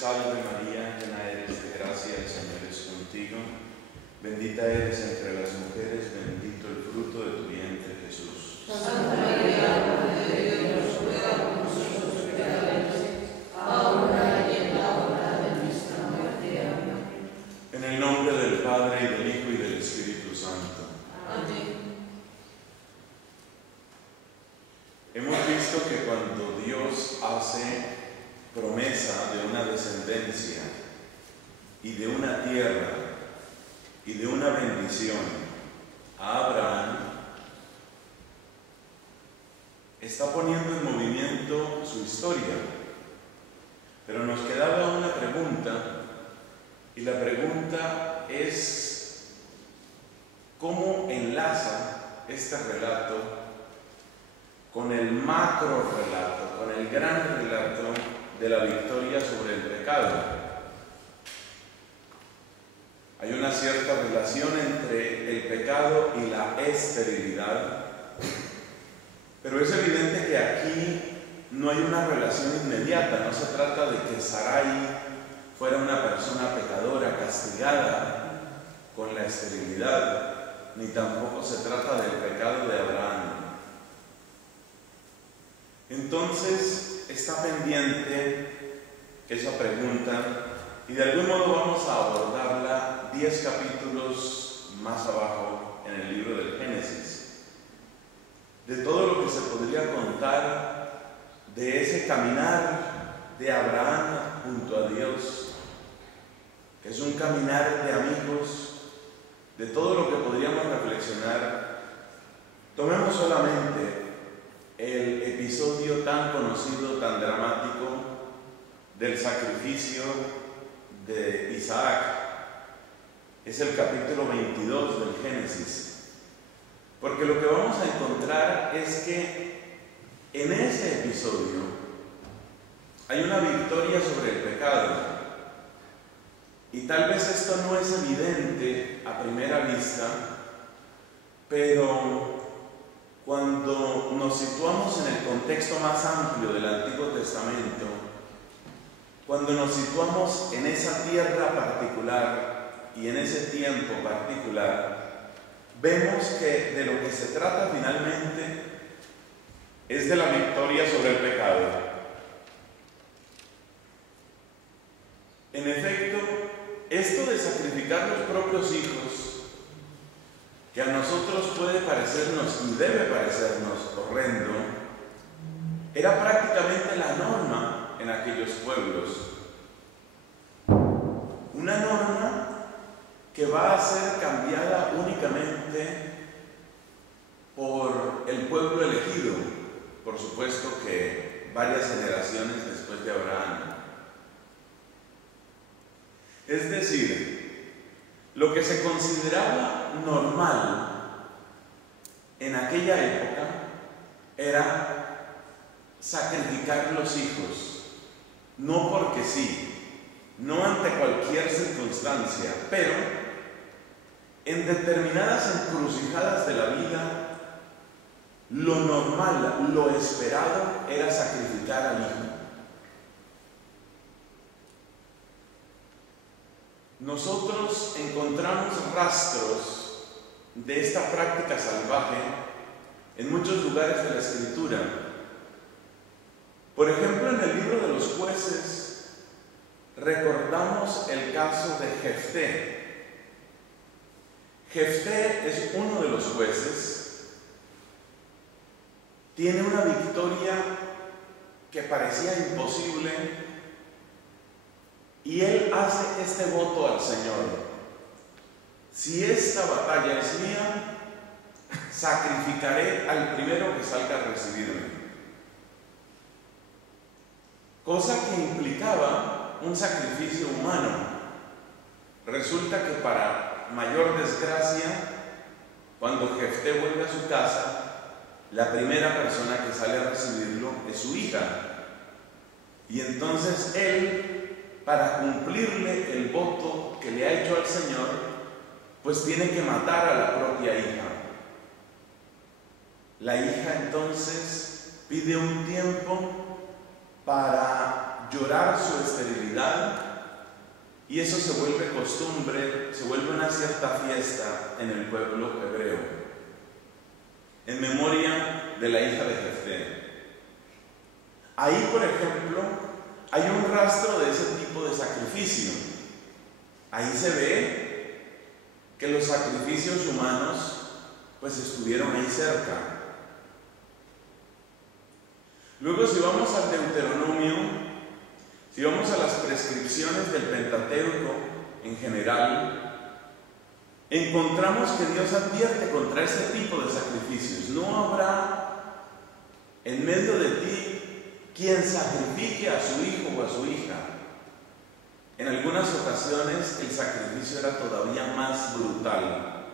salve María, llena eres de gracia, el Señor es contigo. Bendita eres entre las mujeres, bendito el fruto de tu vientre, Jesús. Santa María, Madre de Dios, ruega por nosotros pecadores, ahora y en la hora de nuestra muerte. Amén. En el nombre del Padre, y del Hijo, y del Espíritu Santo. Amén. Hemos visto que cuando Dios hace promesa de una descendencia y de una tierra y de una bendición a Abraham, está poniendo en movimiento su historia. Pero nos quedaba una pregunta, y la pregunta es: ¿cómo enlaza este relato con el macro relato, con el gran relato de la victoria sobre el pecado? Hay una cierta relación entre el pecado y la esterilidad, pero es evidente que aquí no hay una relación inmediata. No se trata de que Sarai fuera una persona pecadora, castigada con la esterilidad, ni tampoco se trata del pecado de Abraham. Entonces está pendiente esa pregunta, y de algún modo vamos a abordarla 10 capítulos más abajo en el libro del Génesis. De todo lo que se podría contar de ese caminar de Abraham junto a Dios, que es un caminar de amigos, de todo lo que podríamos reflexionar, tomemos solamente el episodio tan conocido, tan dramático, del sacrificio de Isaac. Es el capítulo 22 del Génesis. Porque lo que vamos a encontrar es que en ese episodio hay una victoria sobre el pecado. Y tal vez esto no es evidente a primera vista, pero cuando nos situamos en el contexto más amplio del Antiguo Testamento, cuando nos situamos en esa tierra particular y en ese tiempo particular, vemos que de lo que se trata finalmente es de la victoria sobre el pecado. En efecto, esto de sacrificar los propios hijos, que a nosotros puede parecernos y debe parecernos horrendo, era prácticamente la norma en aquellos pueblos. Una norma que va a ser cambiada únicamente por el pueblo elegido, por supuesto que varias generaciones después de Abraham. Es decir, lo que se consideraba normal en aquella época era sacrificar los hijos, no porque sí, no ante cualquier circunstancia, pero en determinadas encrucijadas de la vida, lo normal, lo esperado era sacrificar al hijo. Nosotros encontramos rastros de esta práctica salvaje en muchos lugares de la Escritura. Por ejemplo, en el libro de los Jueces recordamos el caso de Jefté. Jefté es uno de los jueces. Tiene una victoria que parecía imposible, y él hace este voto al Señor: si esta batalla es mía, sacrificaré al primero que salga a recibirme. Cosa que implicaba un sacrificio humano. Resulta que para mayor desgracia, cuando Jefté vuelve a su casa, la primera persona que sale a recibirlo es su hija. Y entonces él, para cumplirle el voto que le ha hecho al Señor, pues tiene que matar a la propia hija. La hija entonces pide un tiempo para llorar su esterilidad, y eso se vuelve costumbre, se vuelve una cierta fiesta en el pueblo hebreo, en memoria de la hija de Jefté. Ahí, por ejemplo, hay un rastro de ese tipo de sacrificio. Ahí se ve que los sacrificios humanos pues estuvieron ahí cerca. Luego, si vamos al Deuteronomio, si vamos a las prescripciones del Pentateuco en general, encontramos que Dios advierte contra este tipo de sacrificios. No habrá en medio de ti quien sacrifique a su hijo o a su hija. En algunas ocasiones el sacrificio era todavía más brutal.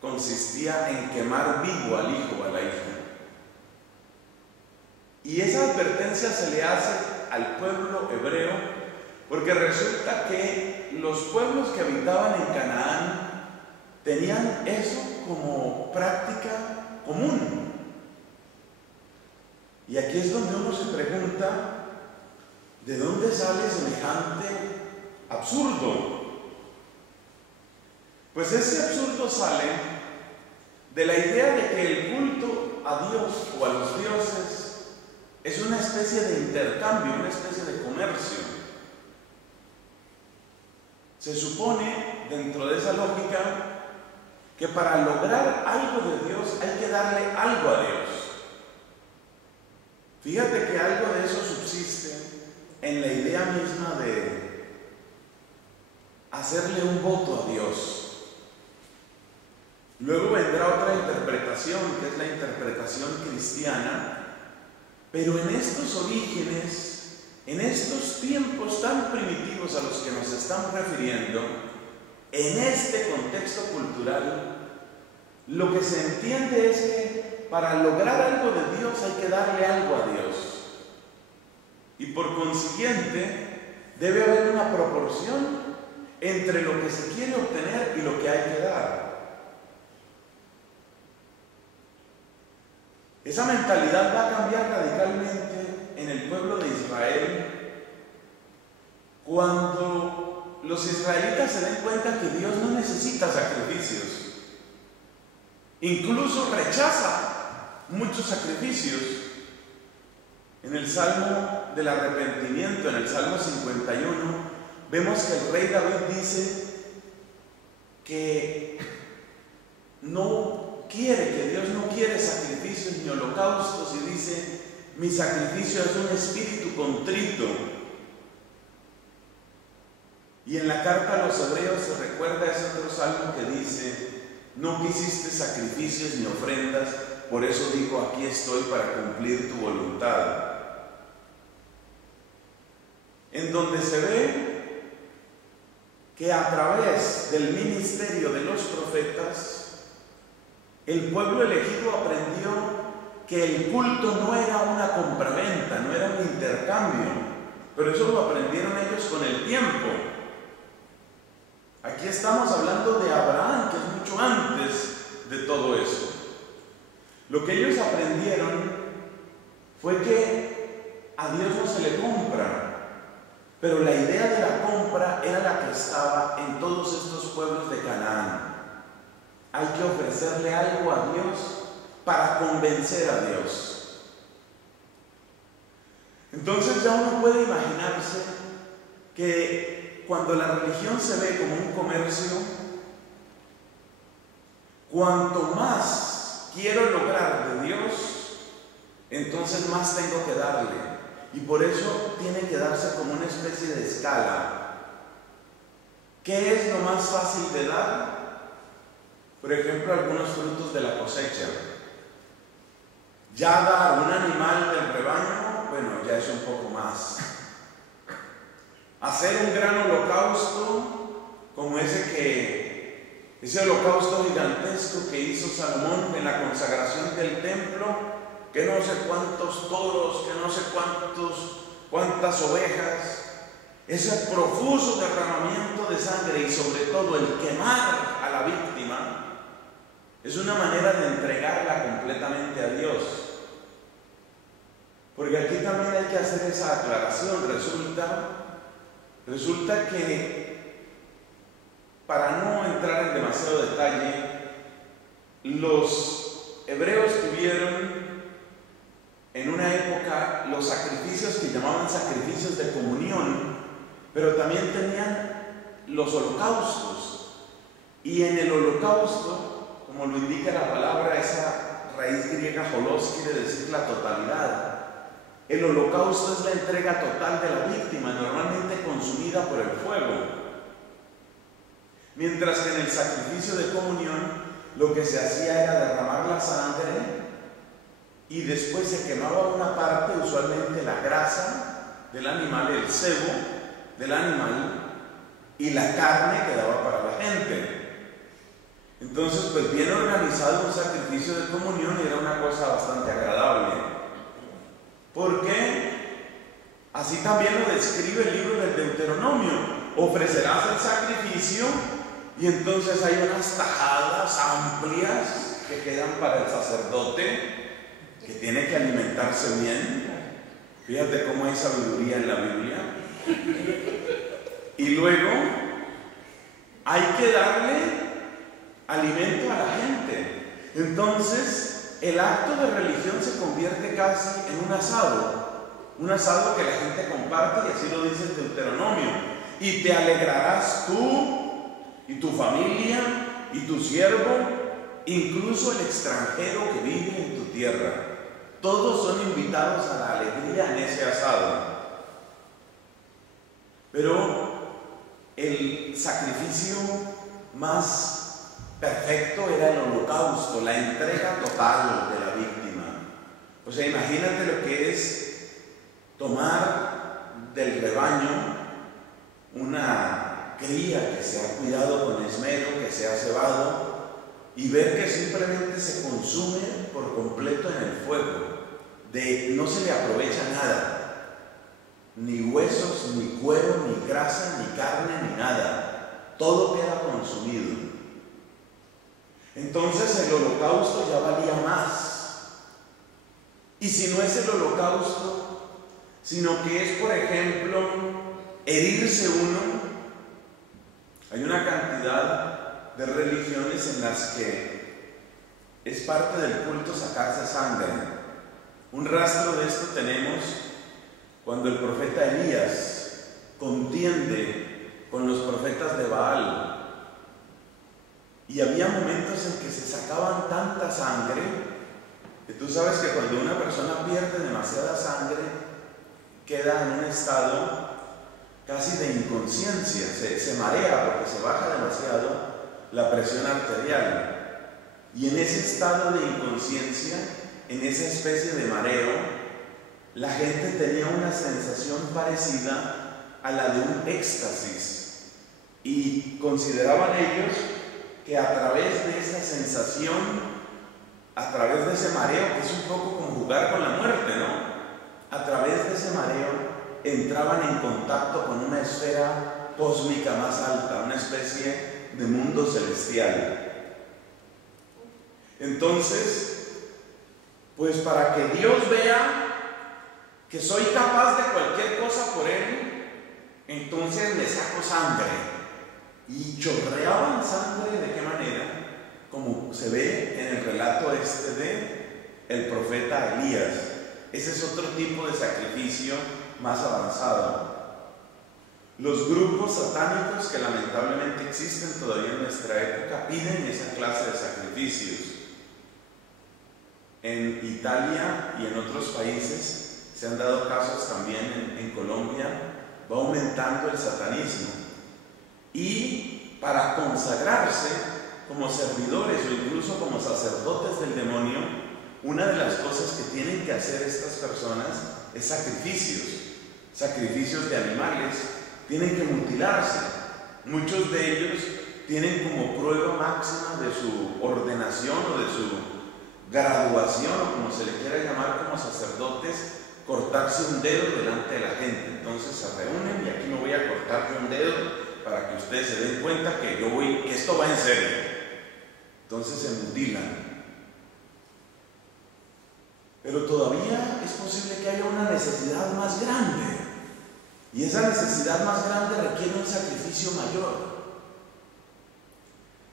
Consistía en quemar vivo al hijo o a la hija. Y esa advertencia se le hace al pueblo hebreo porque resulta que los pueblos que habitaban en Canaán tenían eso como práctica común. Y aquí es donde uno se pregunta, ¿de dónde sale semejante absurdo? Pues ese absurdo sale de la idea de que el culto a Dios o a los dioses es una especie de intercambio, una especie de comercio. Se supone, dentro de esa lógica, que para lograr algo de Dios hay que darle algo a Dios. Fíjate que algo de eso subsiste en la idea misma de hacerle un voto a Dios. Luego vendrá otra interpretación, que es la interpretación cristiana. Pero en estos orígenes, en estos tiempos tan primitivos a los que nos estamos refiriendo, en este contexto cultural, lo que se entiende es que para lograr algo de Dios hay que darle algo a Dios. Y por consiguiente, debe haber una proporción entre lo que se quiere obtener y lo que hay que dar. Esa mentalidad va a cambiar radicalmente en el pueblo de Israel cuando los israelitas se den cuenta que Dios no necesita sacrificios. Incluso rechaza muchos sacrificios. En el Salmo del Arrepentimiento, en el Salmo 51, vemos que el rey David dice que Dios no quiere sacrificios ni holocaustos, y dice: mi sacrificio es un espíritu contrito. Y en la carta a los hebreos se recuerda ese otro salmo que dice: no quisiste sacrificios ni ofrendas, por eso digo, aquí estoy para cumplir tu voluntad. En donde se ve que a través del ministerio de los profetas, el pueblo elegido aprendió que el culto no era una compraventa, no era un intercambio, pero eso lo aprendieron ellos con el tiempo. Aquí estamos hablando de Abraham, que es mucho antes de todo eso. Lo que ellos aprendieron fue que a Dios no se le compra, pero la idea de la compra era la que estaba en todos estos pueblos de Canaán. Hay que ofrecerle algo a Dios para convencer a Dios. Entonces ya uno puede imaginarse que cuando la religión se ve como un comercio, cuanto más quiero lograr de Dios, entonces más tengo que darle. Y por eso tiene que darse como una especie de escala. ¿Qué es lo más fácil de dar? Por ejemplo, algunos frutos de la cosecha. Ya dar un animal del rebaño, bueno, ya es un poco más. Hacer un gran holocausto, como ese holocausto gigantesco que hizo Salomón en la consagración del templo, que no sé cuántos toros, que no sé cuántas ovejas, ese profuso derramamiento de sangre y sobre todo el quemar a la víctima, es una manera de entregarla completamente a Dios. Porque aquí también hay que hacer esa aclaración. Resulta que, para no entrar en demasiado detalle, los hebreos tuvieron en una época los sacrificios que llamaban sacrificios de comunión, pero también tenían los holocaustos. Y en el holocausto, como lo indica la palabra, esa raíz griega holos quiere decir la totalidad. El holocausto es la entrega total de la víctima, normalmente consumida por el fuego. Mientras que en el sacrificio de comunión lo que se hacía era derramar la sangre y después se quemaba una parte, usualmente la grasa del animal, el sebo del animal, y la carne quedaba para la gente. Entonces, pues bien organizado un sacrificio de comunión era una cosa bastante agradable. ¿Por qué? Así también lo describe el libro del Deuteronomio. Ofrecerás el sacrificio y entonces hay unas tajadas amplias que quedan para el sacerdote, que tiene que alimentarse bien. Fíjate cómo hay sabiduría en la Biblia. Y luego hay que darle alimento a la gente. Entonces el acto de religión se convierte casi en un asado que la gente comparte, y así lo dice el Deuteronomio. Y te alegrarás tú y tu familia y tu siervo, incluso el extranjero que vive en tu tierra. Todos son invitados a la alegría en ese asado. Pero el sacrificio más perfecto era el holocausto, la entrega total de la víctima. O sea, imagínate lo que es tomar del rebaño una cría que se ha cuidado con esmero, que se ha cebado, y ver que simplemente se consume por completo en el fuego. No se le aprovecha nada, ni huesos, ni cuero, ni grasa, ni carne, ni nada. Todo queda consumido. Entonces el holocausto ya valía más. Y si no es el holocausto, sino que es, por ejemplo, herirse uno, hay una cantidad de religiones en las que es parte del culto sacarse sangre. Un rastro de esto tenemos cuando el profeta Elías contiende con los profetas de Baal. Y había momentos en que se sacaban tanta sangre que tú sabes que cuando una persona pierde demasiada sangre queda en un estado casi de inconsciencia, se marea porque se baja demasiado la presión arterial. Y en ese estado de inconsciencia, en esa especie de mareo, la gente tenía una sensación parecida a la de un éxtasis, y consideraban ellos que a través de esa sensación, a través de ese mareo, que es un poco como jugar con la muerte, ¿no? A través de ese mareo entraban en contacto con una esfera cósmica más alta, una especie de mundo celestial. Entonces, pues para que Dios vea que soy capaz de cualquier cosa por Él, entonces le saco sangre. Y chorreaban sangre, ¿de qué manera? Como se ve en el relato de el profeta Elías. Ese es otro tipo de sacrificio más avanzado. Los grupos satánicos que lamentablemente existen todavía en nuestra época piden esa clase de sacrificios. En Italia y en otros países se han dado casos también. En Colombia va aumentando el satanismo, y para consagrarse como servidores o incluso como sacerdotes del demonio, una de las cosas que tienen que hacer estas personas es sacrificios de animales. Tienen que mutilarse. Muchos de ellos tienen como prueba máxima de su ordenación o de su graduación, o como se le quiera llamar, como sacerdotes, cortarse un dedo delante de la gente. Entonces se reúnen y aquí me voy a cortar un dedo para que ustedes se den cuenta que esto va en serio. Entonces se mutilan. Pero todavía es posible que haya una necesidad más grande. Y esa necesidad más grande requiere un sacrificio mayor.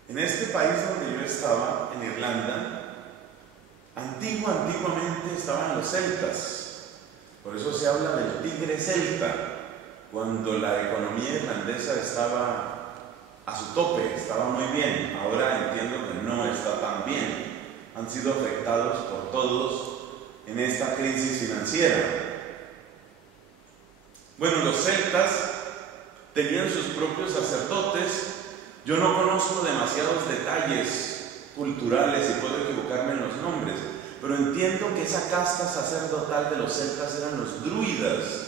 En este país donde yo estaba, en Irlanda, antiguamente estaban los celtas. Por eso se habla del tigre celta, cuando la economía irlandesa estaba a su tope, estaba muy bien. Ahora entiendo que no está tan bien. Han sido afectados por todos en esta crisis financiera. Bueno, los celtas tenían sus propios sacerdotes. Yo no conozco demasiados detalles culturales y puedo equivocarme en los nombres, pero entiendo que esa casta sacerdotal de los celtas eran los druidas.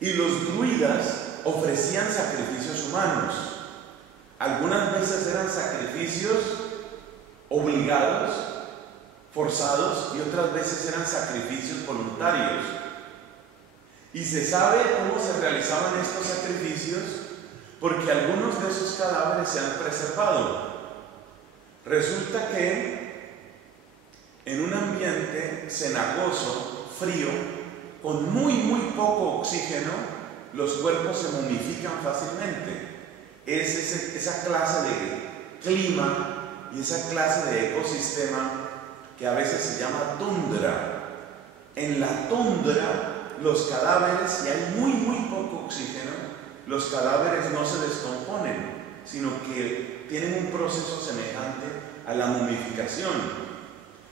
Y los druidas ofrecían sacrificios humanos. Algunas veces eran sacrificios obligados, forzados, y otras veces eran sacrificios voluntarios. Y se sabe cómo se realizaban estos sacrificios porque algunos de esos cadáveres se han preservado. Resulta que en un ambiente cenagoso, frío, con muy poco oxígeno, los cuerpos se momifican fácilmente. Es esa clase de clima y esa clase de ecosistema que a veces se llama tundra. En la tundra, los cadáveres, si hay muy poco oxígeno, los cadáveres no se descomponen, sino que tienen un proceso semejante a la momificación.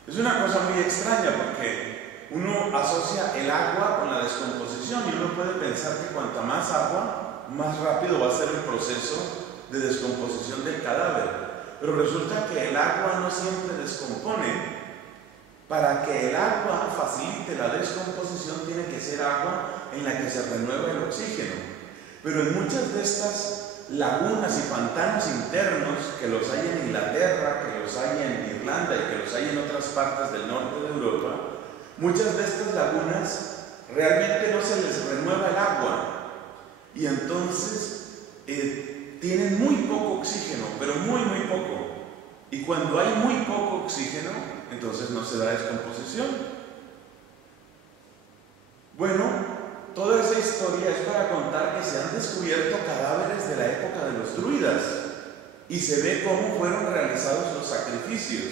Es una cosa muy extraña porque uno asocia el agua con la descomposición y uno puede pensar que cuanta más agua, más rápido va a ser el proceso de descomposición del cadáver. Pero resulta que el agua no siempre descompone. Para que el agua facilite la descomposición tiene que ser agua en la que se renueva el oxígeno. Pero en muchas de estas lagunas y pantanos internos, que los hay en Inglaterra, que los hay en Irlanda y que los hay en otras partes del norte de Europa, muchas de estas lagunas realmente no se les renueva el agua y entonces tienen muy poco oxígeno, pero muy poco. Y cuando hay muy poco oxígeno, entonces no se da descomposición. Bueno, toda esa historia es para contar que se han descubierto cadáveres de la época de los druidas y se ve cómo fueron realizados los sacrificios.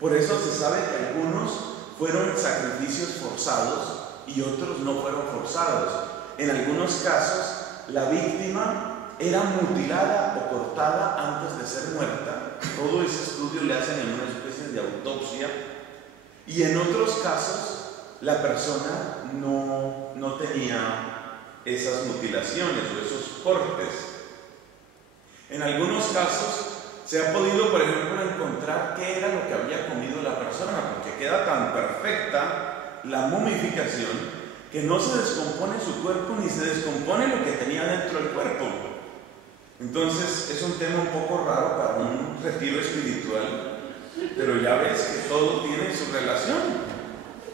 Por eso se sabe que algunos fueron sacrificios forzados y otros no fueron forzados. En algunos casos, la víctima era mutilada o cortada antes de ser muerta. Todo ese estudio le hacen en una especie de autopsia. Y en otros casos, la persona no tenía esas mutilaciones o esos cortes. En algunos casos, se ha podido, por ejemplo, encontrar qué era lo que había comido la persona, porque queda tan perfecta la momificación que no se descompone su cuerpo ni se descompone lo que tenía dentro del cuerpo. Entonces es un tema un poco raro para un retiro espiritual, pero ya ves que todo tiene su relación,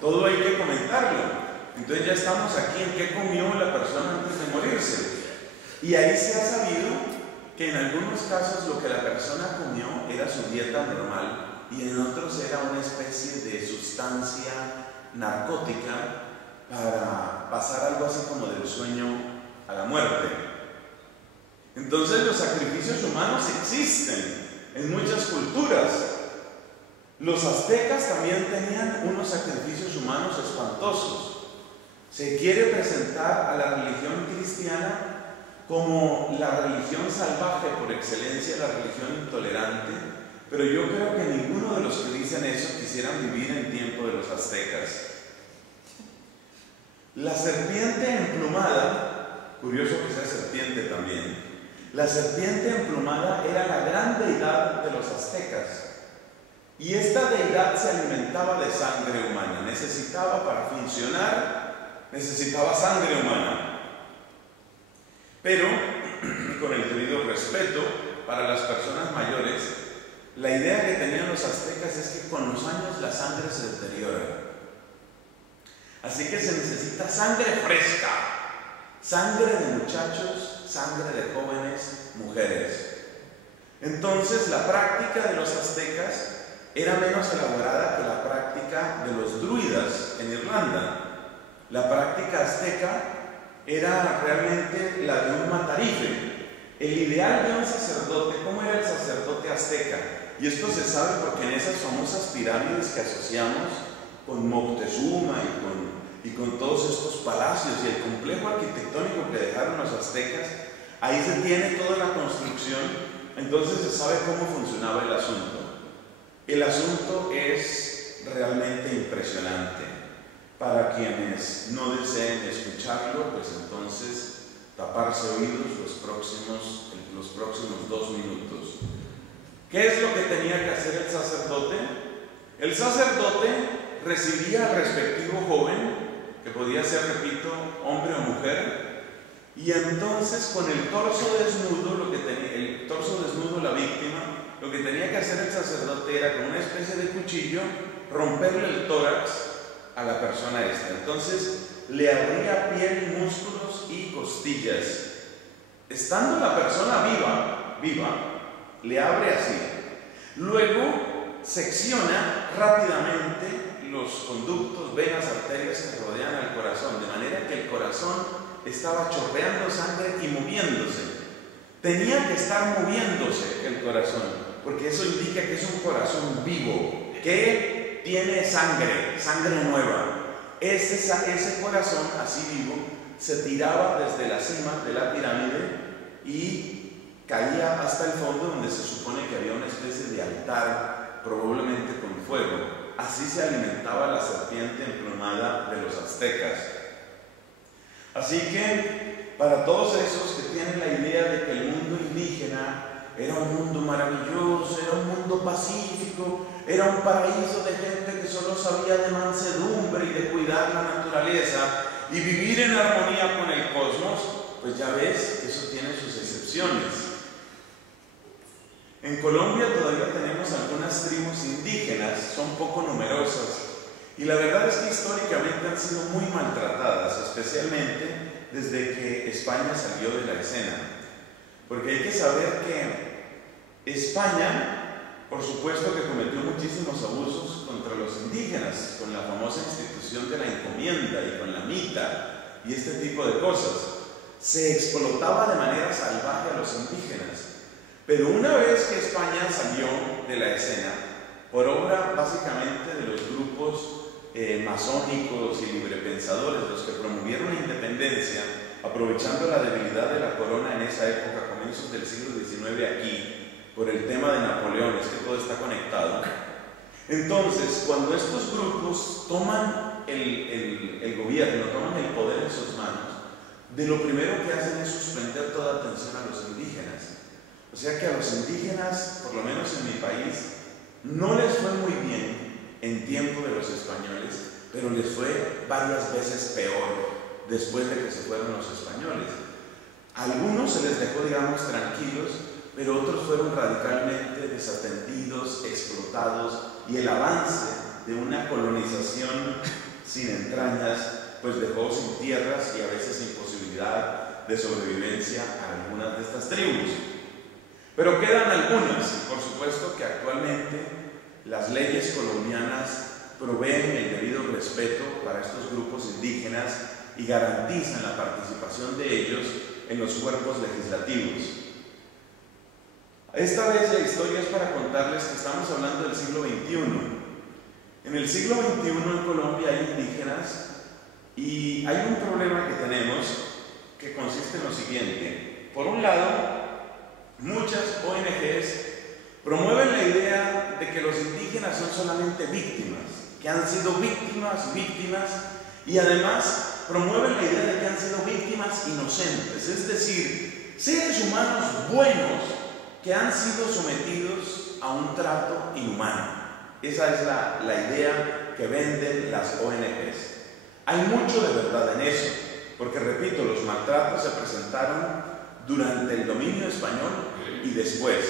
todo hay que comentarlo. Entonces ya estamos aquí en qué comió la persona antes de morirse. Y ahí se ha sabido que en algunos casos lo que la persona comió era su dieta normal y en otros era una especie de sustancia narcótica para pasar algo así como del sueño a la muerte. Entonces los sacrificios humanos existen en muchas culturas. Los aztecas también tenían unos sacrificios humanos espantosos. Se quiere presentar a la religión cristiana como la religión salvaje por excelencia, la religión intolerante, pero yo creo que ninguno de los que dicen eso quisieran vivir en tiempo de los aztecas. La serpiente emplumada, curioso que sea serpiente también, la serpiente emplumada era la gran deidad de los aztecas y esta deidad se alimentaba de sangre humana, necesitaba para funcionar, necesitaba sangre humana. Pero, con el debido respeto para las personas mayores, la idea que tenían los aztecas es que con los años la sangre se deteriora. Así que se necesita sangre fresca, sangre de muchachos, sangre de jóvenes, mujeres. Entonces la práctica de los aztecas era menos elaborada que la práctica de los druidas en Irlanda. La práctica azteca era realmente la de un matarife. El ideal de un sacerdote, ¿cómo era el sacerdote azteca? Y esto se sabe porque en esas famosas pirámides que asociamos con Moctezuma y con todos estos palacios y el complejo arquitectónico que dejaron los aztecas, ahí se tiene toda la construcción, entonces se sabe cómo funcionaba el asunto. El asunto es realmente impresionante. Para quienes no deseen escucharlo, pues entonces taparse oídos los próximos 2 minutos. ¿Qué es lo que tenía que hacer el sacerdote? El sacerdote recibía al respectivo joven, que podía ser, repito, hombre o mujer, y entonces con el torso desnudo, la víctima, lo que tenía que hacer el sacerdote era con una especie de cuchillo romperle el tórax a la persona esta. Entonces le abría piel, músculos y costillas. Estando la persona viva, le abre así. Luego secciona rápidamente los conductos, venas, arterias que rodean al corazón, de manera que el corazón estaba chorreando sangre y moviéndose. Tenía que estar moviéndose el corazón, porque eso indica que es un corazón vivo, que tiene sangre nueva. Ese corazón así vivo se tiraba desde la cima de la pirámide y caía hasta el fondo, donde se supone que había una especie de altar, probablemente con fuego. Así se alimentaba la serpiente emplumada de los aztecas. Así que para todos esos que tienen la idea de que el mundo indígena era un mundo maravilloso, era un mundo pacífico, era un paraíso de gente que solo sabía de mansedumbre y de cuidar la naturaleza y vivir en armonía con el cosmos, pues ya ves, eso tiene sus excepciones. En Colombia todavía tenemos algunas tribus indígenas, son poco numerosas, y la verdad es que históricamente han sido muy maltratadas, especialmente desde que España salió de la escena. Porque hay que saber que España, por supuesto que cometió muchísimos abusos contra los indígenas, con la famosa institución de la encomienda y con la mita y este tipo de cosas. Se explotaba de manera salvaje a los indígenas. Pero una vez que España salió de la escena, por obra básicamente de los grupos masónicos y librepensadores, los que promovieron la independencia, aprovechando la debilidad de la corona en esa época, comienzos del siglo XIX aquí, por el tema de Napoleón, es que todo está conectado. Entonces, cuando estos grupos toman el gobierno, toman el poder en sus manos, de lo primero que hacen es suspender toda atención a los indígenas. O sea que a los indígenas, por lo menos en mi país, no les fue muy bien en tiempo de los españoles, pero les fue varias veces peor después de que se fueron los españoles. A algunos se les dejó, digamos, tranquilos, pero otros fueron radicalmente desatendidos, explotados, y el avance de una colonización sin entrañas, pues dejó sin tierras y a veces sin posibilidad de sobrevivencia a algunas de estas tribus. Pero quedan algunas, y por supuesto que actualmente las leyes colombianas proveen el debido respeto para estos grupos indígenas y garantizan la participación de ellos en los cuerpos legislativos. Esta vez la historia es para contarles que estamos hablando del siglo XXI. En el siglo XXI en Colombia hay indígenas y hay un problema que tenemos que consiste en lo siguiente. Por un lado, muchas ONGs promueven la idea de que los indígenas son solamente víctimas, que han sido víctimas, y además promueven la idea de que han sido víctimas inocentes, es decir, seres humanos buenos que han sido sometidos a un trato inhumano. Esa es la idea que venden las ONGs. Hay mucho de verdad en eso, porque repito, los maltratos se presentaron durante el dominio español y después.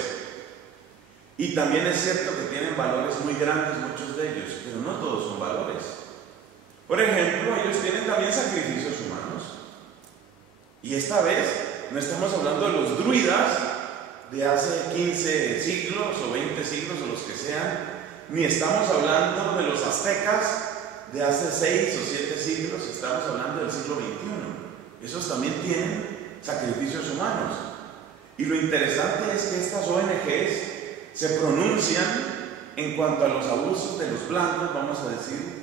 Y también es cierto que tienen valores muy grandes muchos de ellos, pero no todos son valores. Por ejemplo, ellos tienen también sacrificios humanos. Y esta vez no estamos hablando de los druidas de hace 15 siglos o 20 siglos o los que sean. ni estamos hablando de los aztecas de hace 6 o 7 siglos, estamos hablando del siglo XXI. Esos también tienen sacrificios humanos. Y lo interesante es que estas ONGs se pronuncian en cuanto a los abusos de los blancos, vamos a decir,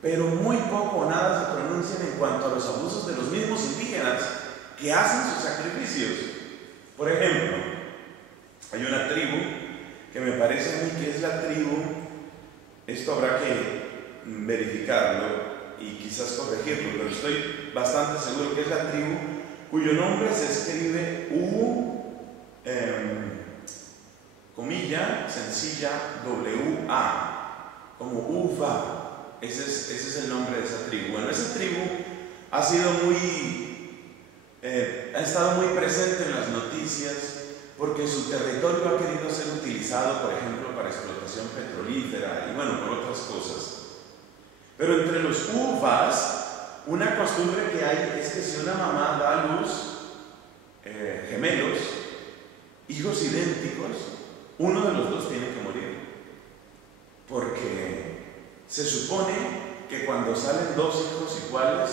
pero muy poco o nada se pronuncian en cuanto a los abusos de los mismos indígenas que hacen sus sacrificios. Por ejemplo, hay una tribu que me parece a mí que es la tribu, esto habrá que verificarlo y quizás corregirlo, pero estoy bastante seguro que es la tribu cuyo nombre se escribe comilla, sencilla, W-A, como Uva. Ese es el nombre de esa tribu. Bueno, esa tribu ha sido ha estado muy presente en las noticias porque su territorio ha querido ser utilizado, por ejemplo, para explotación petrolífera y bueno, por otras cosas. Pero entre los Uvas, una costumbre que hay es que si una mamá da a luz gemelos, hijos idénticos, uno de los dos tiene que morir. Porque se supone que cuando salen 2 hijos iguales,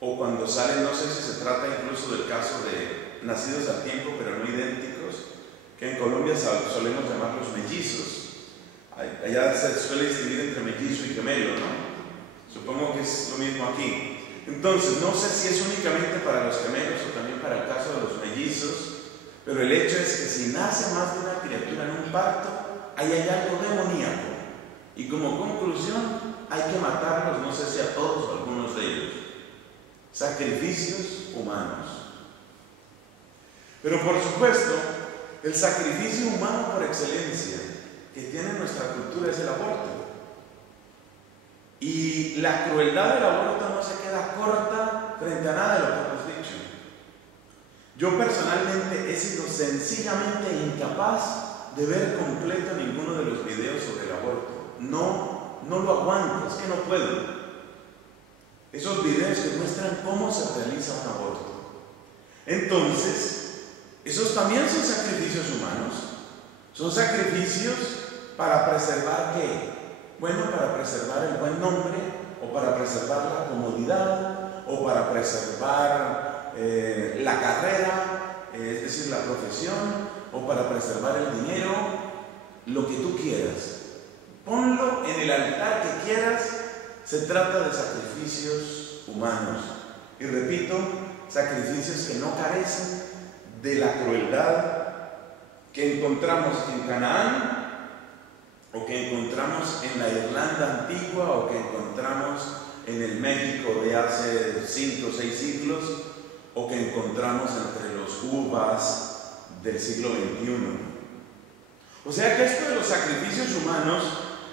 o cuando salen, no sé si se trata incluso del caso de nacidos al tiempo pero no idénticos, que en Colombia solemos llamarlos mellizos. Allá se suele distinguir entre mellizo y gemelo, ¿no? Supongo que es lo mismo aquí. Entonces, no sé si es únicamente para los gemelos o también para el caso de los mellizos, pero el hecho es que si nace más de una criatura en un parto, ahí hay algo demoníaco. Y como conclusión, hay que matarlos, no sé si a todos o a algunos de ellos. Sacrificios humanos. Pero por supuesto, el sacrificio humano por excelencia que tiene nuestra cultura es el aborto. Y la crueldad del aborto no se queda corta frente a nada de lo que hemos dicho. Yo personalmente he sido sencillamente incapaz de ver completo ninguno de los videos sobre el aborto. No lo aguanto, es que no puedo. Esos videos que muestran cómo se realiza un aborto. Entonces, esos también son sacrificios humanos. Son sacrificios para preservar ¿qué? Bueno, para preservar el buen nombre, o para preservar la comodidad, o para preservar la carrera, es decir, la profesión, o para preservar el dinero, lo que tú quieras. Ponlo en el altar que quieras, se trata de sacrificios humanos. Y repito, sacrificios que no carecen de la crueldad que encontramos en Canaán, o que encontramos en la Irlanda antigua, o que encontramos en el México de hace 5 o 6 siglos, o que encontramos entre los Uvas del siglo XXI. O sea que esto de los sacrificios humanos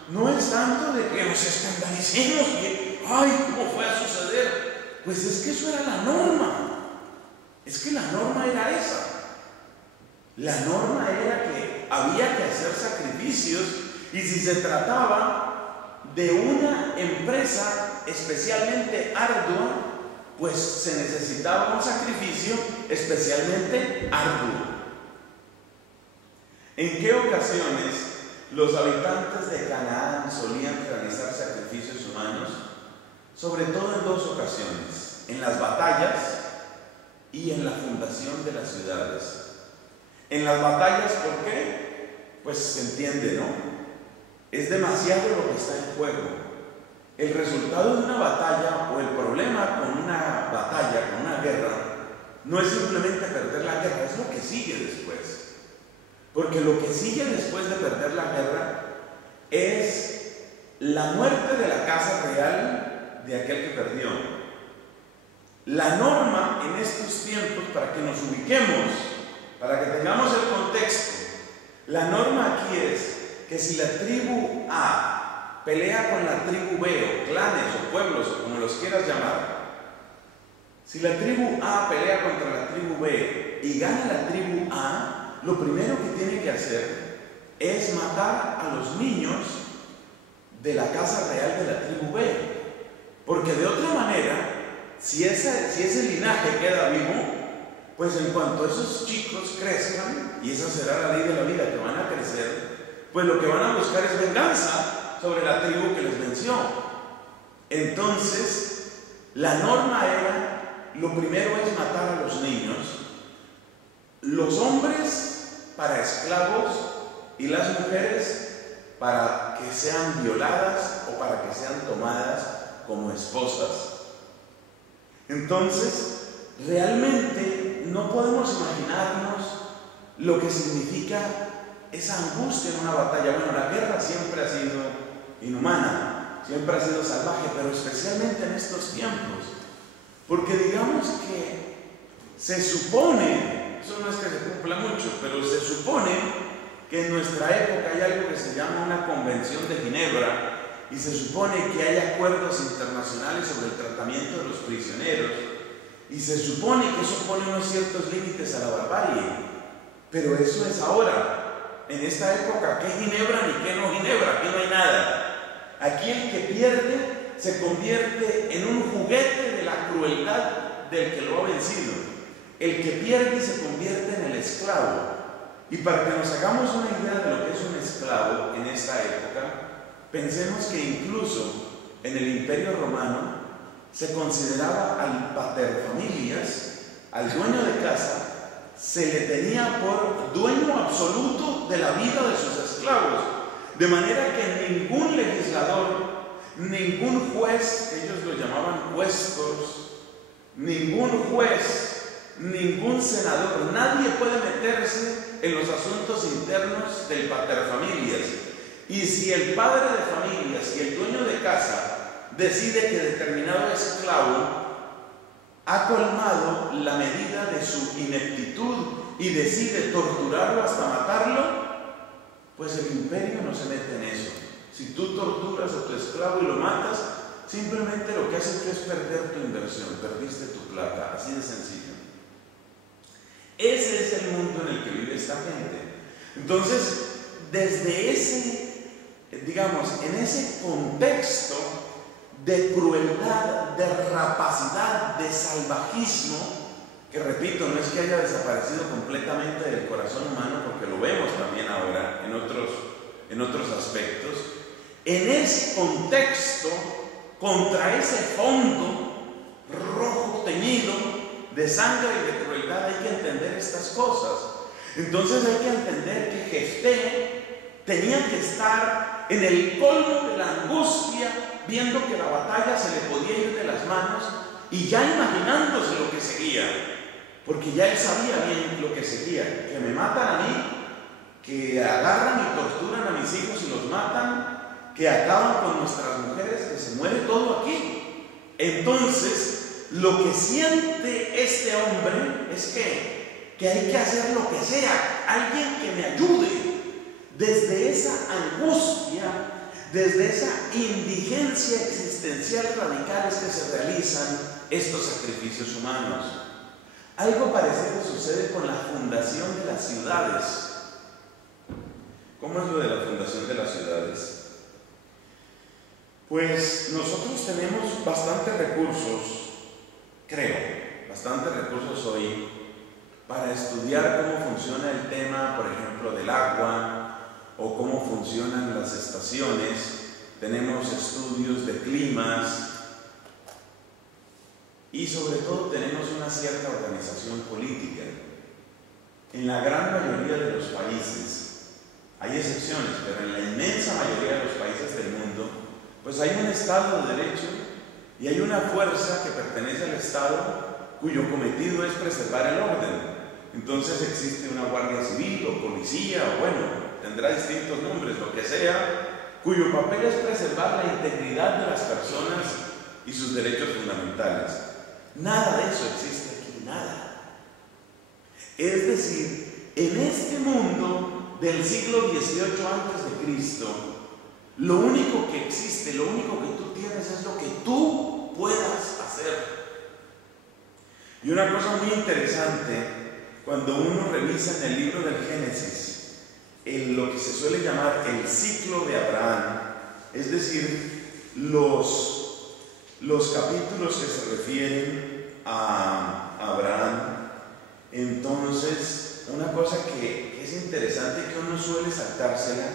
no es tanto de que nos escandalicemos y ¡ay! ¿Cómo fue a suceder? Pues es que eso era la norma. Es que la norma era esa. La norma era que había que hacer sacrificios, y si se trataba de una empresa especialmente ardua, pues se necesitaba un sacrificio especialmente arduo. ¿En qué ocasiones los habitantes de Canaán solían realizar sacrificios humanos? Sobre todo en 2 ocasiones: en las batallas y en la fundación de las ciudades. En las batallas, ¿por qué? Pues se entiende, ¿no? Es demasiado lo que está en juego. El resultado de una batalla, o el problema con una batalla, con una guerra, no es simplemente perder la guerra, es lo que sigue después. Porque lo que sigue después de perder la guerra es la muerte de la casa real de aquel que perdió. La norma en estos tiempos, para que nos ubiquemos, para que tengamos el contexto, la norma aquí es que si la tribu A pelea con la tribu B, o clanes, o pueblos, o como los quieras llamar, si la tribu A pelea contra la tribu B y gana la tribu A, lo primero que tiene que hacer es matar a los niños de la casa real de la tribu B, porque de otra manera, si ese linaje queda vivo, pues en cuanto esos chicos crezcan, y esa será la ley de la vida, que van a crecer, pues lo que van a buscar es venganza sobre la tribu que les venció. Entonces, la norma era, lo primero es matar a los niños, los hombres para esclavos y las mujeres para que sean violadas o para que sean tomadas como esposas. Entonces, realmente no podemos imaginarnos lo que significa esa angustia en una batalla. Bueno, la guerra siempre ha sido inhumana, siempre ha sido salvaje, pero especialmente en estos tiempos, porque digamos que se supone, eso no es que se cumpla mucho, pero se supone que en nuestra época hay algo que se llama una Convención de Ginebra, y se supone que hay acuerdos internacionales sobre el tratamiento de los prisioneros, y se supone que eso pone unos ciertos límites a la barbarie, pero eso es ahora, en esta época. ¿Qué Ginebra ni qué no Ginebra? Aquí no hay nada. Aquí el que pierde se convierte en un juguete de la crueldad del que lo ha vencido. El que pierde se convierte en el esclavo. Y para que nos hagamos una idea de lo que es un esclavo en esta época, pensemos que incluso en el Imperio Romano se consideraba al paterfamilias, al dueño de casa, se le tenía por dueño absoluto de la vida de sus esclavos, de manera que ningún legislador, ningún juez, que ellos lo llamaban cuestos, ningún juez, ningún senador, nadie puede meterse en los asuntos internos del paterfamilias. Y si el padre de familias y el dueño de casa decide que determinado esclavo ha colmado la medida de su ineptitud y decide torturarlo hasta matarlo, pues el imperio no se mete en eso. Si tú torturas a tu esclavo y lo matas, simplemente lo que haces es perder tu inversión, perdiste tu plata, así de sencillo. Ese es el mundo en el que vive esta gente. Entonces, desde ese, digamos, en ese contexto de crueldad, de rapacidad, de salvajismo, que repito, no es que haya desaparecido completamente del corazón humano, porque lo vemos también ahora en otros aspectos, en ese contexto, contra ese fondo rojo teñido de sangre y de crueldad, hay que entender estas cosas. Entonces hay que entender que Jefté tenía que estar en el colmo de la angustia, viendo que la batalla se le podía ir de las manos y ya imaginándose lo que seguía, porque ya él sabía bien lo que seguía: que me matan a mí, que agarran y torturan a mis hijos y los matan, que acaban con nuestras mujeres, que se muere todo aquí. Entonces, lo que siente este hombre es que hay que hacer lo que sea, alguien que me ayude. Desde esa angustia, desde esa indigencia existencial radical es que se realizan estos sacrificios humanos. Algo parecido sucede con la fundación de las ciudades. ¿Cómo es lo de la fundación de las ciudades? Pues nosotros tenemos bastantes recursos, bastantes recursos hoy para estudiar cómo funciona el tema, por ejemplo, del agua, o cómo funcionan las estaciones. Tenemos estudios de climas y sobre todo tenemos una cierta organización política. En la gran mayoría de los países, hay excepciones, pero en la inmensa mayoría de los países del mundo, pues hay un Estado de Derecho y hay una fuerza que pertenece al Estado cuyo cometido es preservar el orden. Entonces existe una guardia civil o policía, o bueno, tendrá distintos nombres, lo que sea, cuyo papel es preservar la integridad de las personas y sus derechos fundamentales. Nada de eso existe aquí, nada. Es decir, en este mundo del siglo XVIII a.C., lo único que existe, lo único que tú tienes es lo que tú puedas hacer. Y una cosa muy interesante, cuando uno revisa en el libro del Génesis, en lo que se suele llamar el ciclo de Abraham, es decir, los capítulos que se refieren a Abraham, entonces una cosa que es interesante, que uno suele saltársela,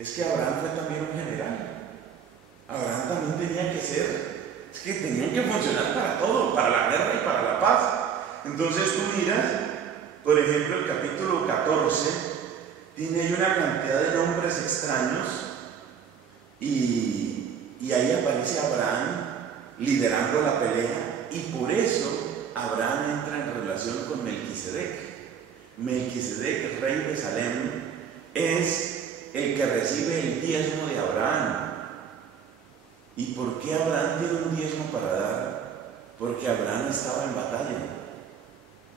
es que Abraham fue también un general. Abraham también tenía que ser, es que tenían que funcionar para todo, para la guerra y para la paz. Entonces tú miras, por ejemplo, el capítulo 14, tiene ahí una cantidad de nombres extraños y ahí aparece Abraham liderando la pelea, y por eso Abraham entra en relación con Melquisedec. Melquisedec, rey de Salem, es el que recibe el diezmo de Abraham. ¿Y por qué Abraham tiene un diezmo para dar? Porque Abraham estaba en batalla.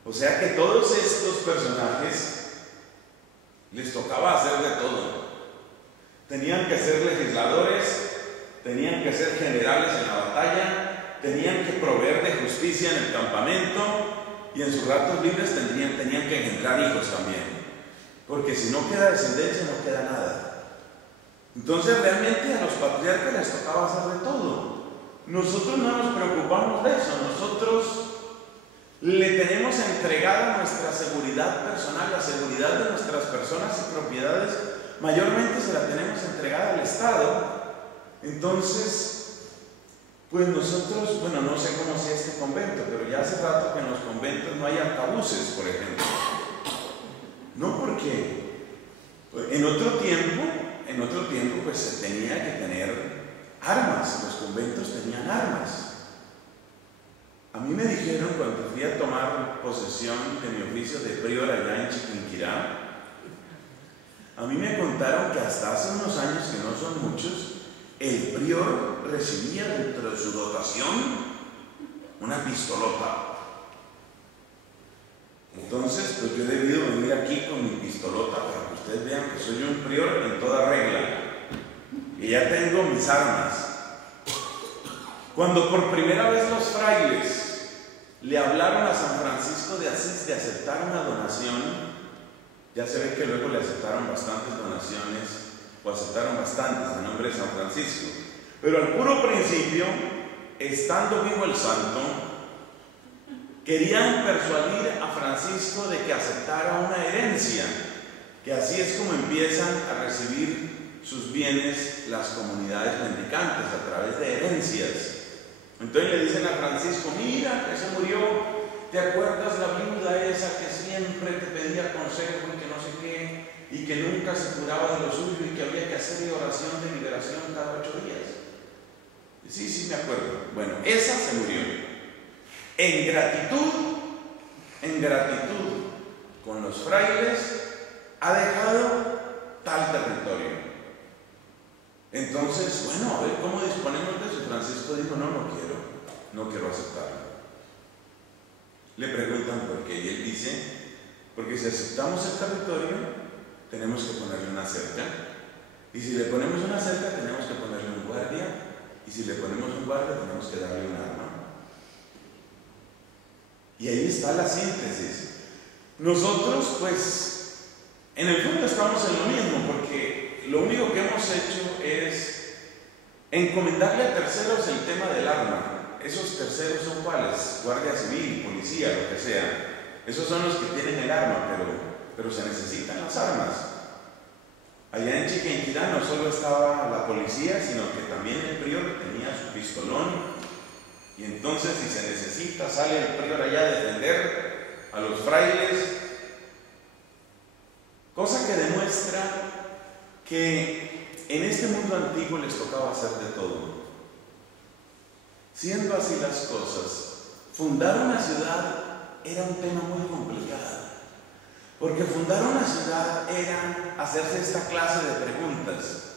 O sea que todos estos personajes les tocaba hacer de todo. Tenían que ser legisladores, tenían que ser generales en la batalla, tenían que proveer de justicia en el campamento, y en sus ratos libres tenían que engendrar hijos también, porque si no queda descendencia no queda nada. Entonces realmente a los patriarcas les tocaba hacer de todo. Nosotros no nos preocupamos de eso, nosotros le tenemos entregada nuestra seguridad personal, la seguridad de nuestras personas y propiedades, mayormente se la tenemos entregada al Estado. Entonces, pues nosotros, bueno, no sé cómo sea este convento, pero ya hace rato que en los conventos no hay arcabuces, por ejemplo. No, porque en otro tiempo pues se tenía que tener armas, los conventos tenían armas. A mí me dijeron cuando fui a tomar posesión de mi oficio de prior allá en Chiquinquirá, a mí me contaron que hasta hace unos años, que no son muchos, el prior recibía dentro de su dotación una pistolota. Entonces, pues yo he debido venir aquí con mi pistolota para que ustedes vean que soy un prior en toda regla, y ya tengo mis armas. Cuando por primera vez los frailes le hablaron a San Francisco de Asís de aceptar una donación, ya se ve que luego le aceptaron bastantes donaciones, o aceptaron bastantes en nombre de San Francisco, pero al puro principio, estando vivo el santo, querían persuadir a Francisco de que aceptara una herencia, que así es como empiezan a recibir sus bienes las comunidades mendicantes, a través de herencias. Entonces le dicen a Francisco: mira que se murió, ¿te acuerdas la viuda esa que siempre te pedía consejo y que no sé qué, y que nunca se curaba de lo suyo y que había que hacerle oración de liberación cada 8 días? Sí, me acuerdo. Bueno, esa se murió. En gratitud con los frailes ha dejado tal territorio. Entonces, bueno, a ver cómo disponemos de eso. Francisco dijo: no quiero aceptarlo. Le preguntan por qué, y él dice: porque si aceptamos el territorio, tenemos que ponerle una cerca, y si le ponemos una cerca, tenemos que ponerle un guardia, y si le ponemos un guardia, tenemos que darle un arma. Y ahí está la síntesis. Nosotros, pues, en el fondo estamos en lo mismo, porque lo único que hemos hecho es encomendarle a terceros el tema del arma. Esos terceros son ¿cuáles? Guardia civil, policía, lo que sea. Esos son los que tienen el arma, pero se necesitan las armas. Allá en Chiquinquirá no solo estaba la policía, sino que también el prior tenía su pistolón. Y entonces, si se necesita, sale el prior allá a defender a los frailes. Cosa que demuestra que en este mundo antiguo les tocaba hacer de todo. Siendo así las cosas, fundar una ciudad era un tema muy complicado, porque fundar una ciudad era hacerse esta clase de preguntas: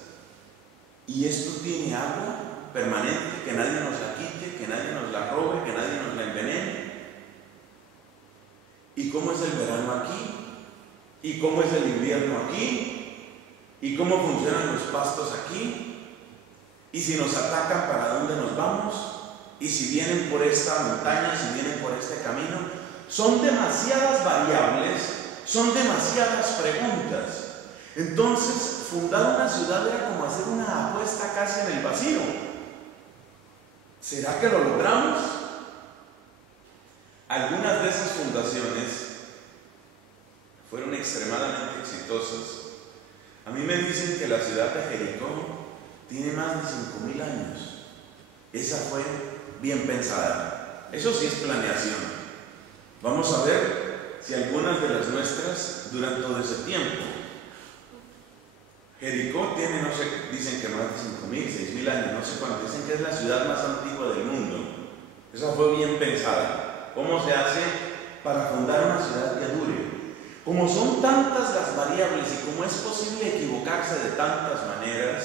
¿y esto tiene agua permanente, que nadie nos la quite, que nadie nos la robe, que nadie nos la envenene? ¿Y cómo es el verano aquí? ¿Y cómo es el invierno aquí? ¿Y cómo funcionan los pastos aquí? ¿Y si nos atacan, para dónde nos vamos? ¿Y si vienen por esta montaña, si vienen por este camino? Son demasiadas variables, son demasiadas preguntas. Entonces, fundar una ciudad era como hacer una apuesta casi en el vacío. ¿Será que lo logramos? Algunas de esas fundaciones fueron extremadamente exitosas. A mí me dicen que la ciudad de Jericó tiene más de 5.000 años. Esa fue bien pensada. Eso sí es planeación. Vamos a ver si algunas de las nuestras duran todo ese tiempo. Jericó tiene, no sé, dicen que más de 5.000, 6.000 años, no sé cuánto. Dicen que es la ciudad más antigua del mundo. Esa fue bien pensada. ¿Cómo se hace para fundar una ciudad que dure? Como son tantas las variables y como es posible equivocarse de tantas maneras,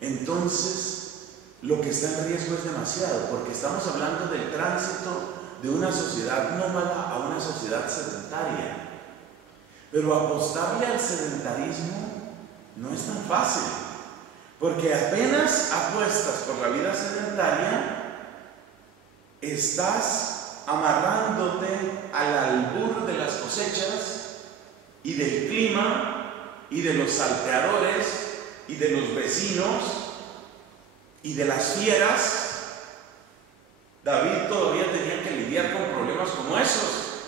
entonces lo que está en riesgo es demasiado, porque estamos hablando del tránsito de una sociedad nómada a una sociedad sedentaria. Pero apostarle al sedentarismo no es tan fácil, porque apenas apuestas por la vida sedentaria, estás amarrándote al albur de las cosechas y del clima y de los salteadores y de los vecinos y de las fieras. David todavía tenía que lidiar con problemas como esos,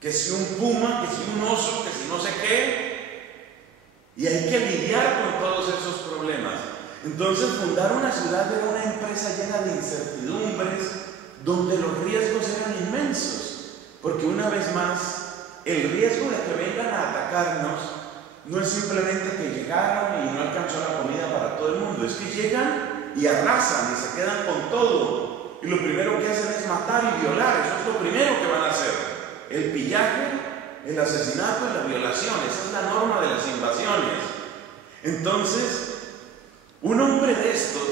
que si un puma, que si un oso, que si no sé qué, y hay que lidiar con todos esos problemas. Entonces fundar una ciudad era una empresa llena de incertidumbres, donde los riesgos eran inmensos, porque una vez más el riesgo de que vengan a atacarnos no es simplemente que llegaron y no alcanzó la comida para todo el mundo, es que llegan y arrasan y se quedan con todo, y lo primero que hacen es matar y violar. Eso es lo primero que van a hacer: el pillaje, el asesinato y la violación. Esa es la norma de las invasiones. Entonces, un hombre de estos,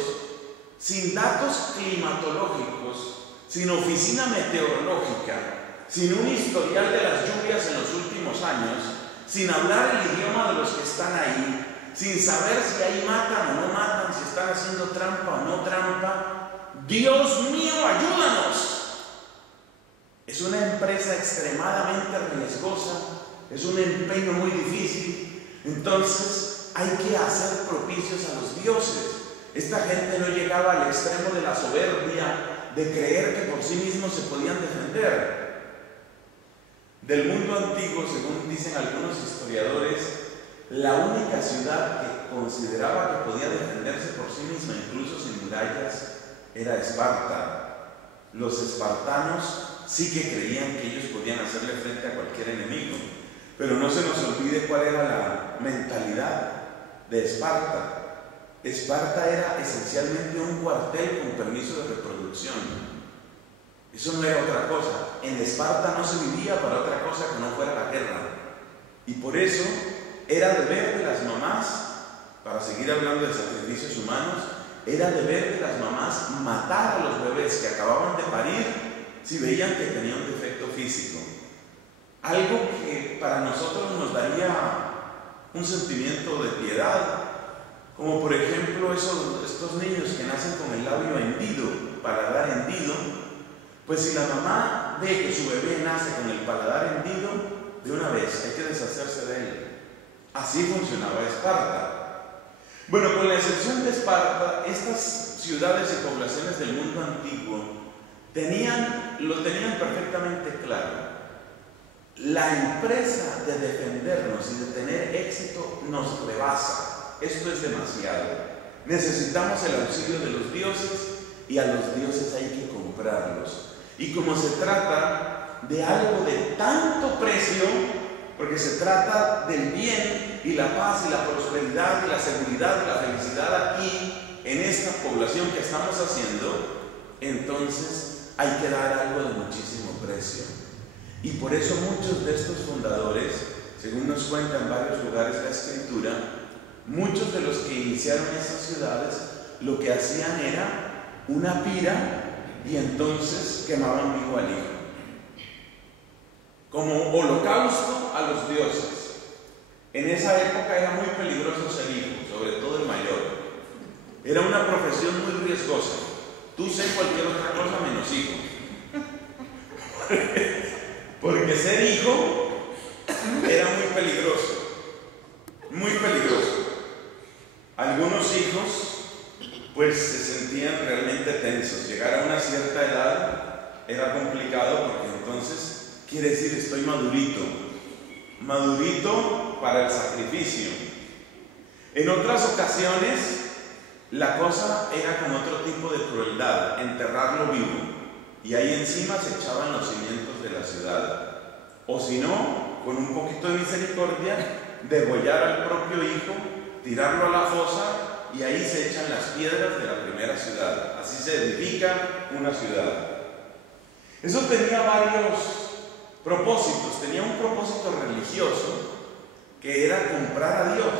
sin datos climatológicos, sin oficina meteorológica, sin un historial de las lluvias en los últimos años, sin hablar el idioma de los que están ahí, sin saber si ahí matan o no matan, si están haciendo trampa o no trampa, ¡Dios mío, ayúdanos! Es una empresa extremadamente riesgosa, es un empeño muy difícil. Entonces hay que hacer propicios a los dioses. Esta gente no llegaba al extremo de la soberbia, de creer que por sí mismos se podían defender. Del mundo antiguo, según dicen algunos historiadores, la única ciudad que consideraba que podía defenderse por sí misma, incluso sin murallas, era Esparta. Los espartanos sí que creían que ellos podían hacerle frente a cualquier enemigo, pero no se nos olvide cuál era la mentalidad de Esparta. Esparta era esencialmente un cuartel con permiso de reproducción. Eso no era otra cosa. En Esparta no se vivía para otra cosa que no fuera la guerra. Y por eso era deber de las mamás, para seguir hablando de sacrificios humanos, era deber de las mamás matar a los bebés que acababan de parir si veían que tenían un defecto físico. Algo que para nosotros nos daría un sentimiento de piedad, como por ejemplo estos niños que nacen con el labio hendido, paladar hendido. Pues si la mamá ve que su bebé nace con el paladar hendido, de una vez hay que deshacerse de él. Así funcionaba Esparta. Bueno, con la excepción de Esparta, estas ciudades y poblaciones del mundo antiguo lo tenían perfectamente claro. La empresa de defendernos y de tener éxito nos rebasa. Esto es demasiado. Necesitamos el auxilio de los dioses y a los dioses hay que comprarlos. Y como se trata de algo de tanto precio, porque se trata del bien y la paz y la prosperidad y la seguridad y la felicidad aquí, en esta población que estamos haciendo, entonces hay que dar algo de muchísimo precio. Y por eso muchos de estos fundadores, según nos cuenta en varios lugares la Escritura, muchos de los que iniciaron esas ciudades, lo que hacían era una pira y entonces quemaban vivo al hijo, como holocausto a los dioses. En esa época era muy peligroso ser hijo, sobre todo el mayor. Era una profesión muy riesgosa. Tú sé cualquier otra cosa menos hijo. Porque ser hijo era muy peligroso. Muy peligroso. Algunos hijos pues se sentían realmente tensos. Llegar a una cierta edad era complicado porque entonces quiere decir estoy madurito. Madurito para el sacrificio. En otras ocasiones, la cosa era con otro tipo de crueldad, enterrarlo vivo, y ahí encima se echaban los cimientos de la ciudad. O si no, con un poquito de misericordia, degollar al propio hijo, tirarlo a la fosa, y ahí se echan las piedras de la primera ciudad. Así se edifica una ciudad. Eso tenía varios propósitos. Tenía un propósito religioso, que era comprar a Dios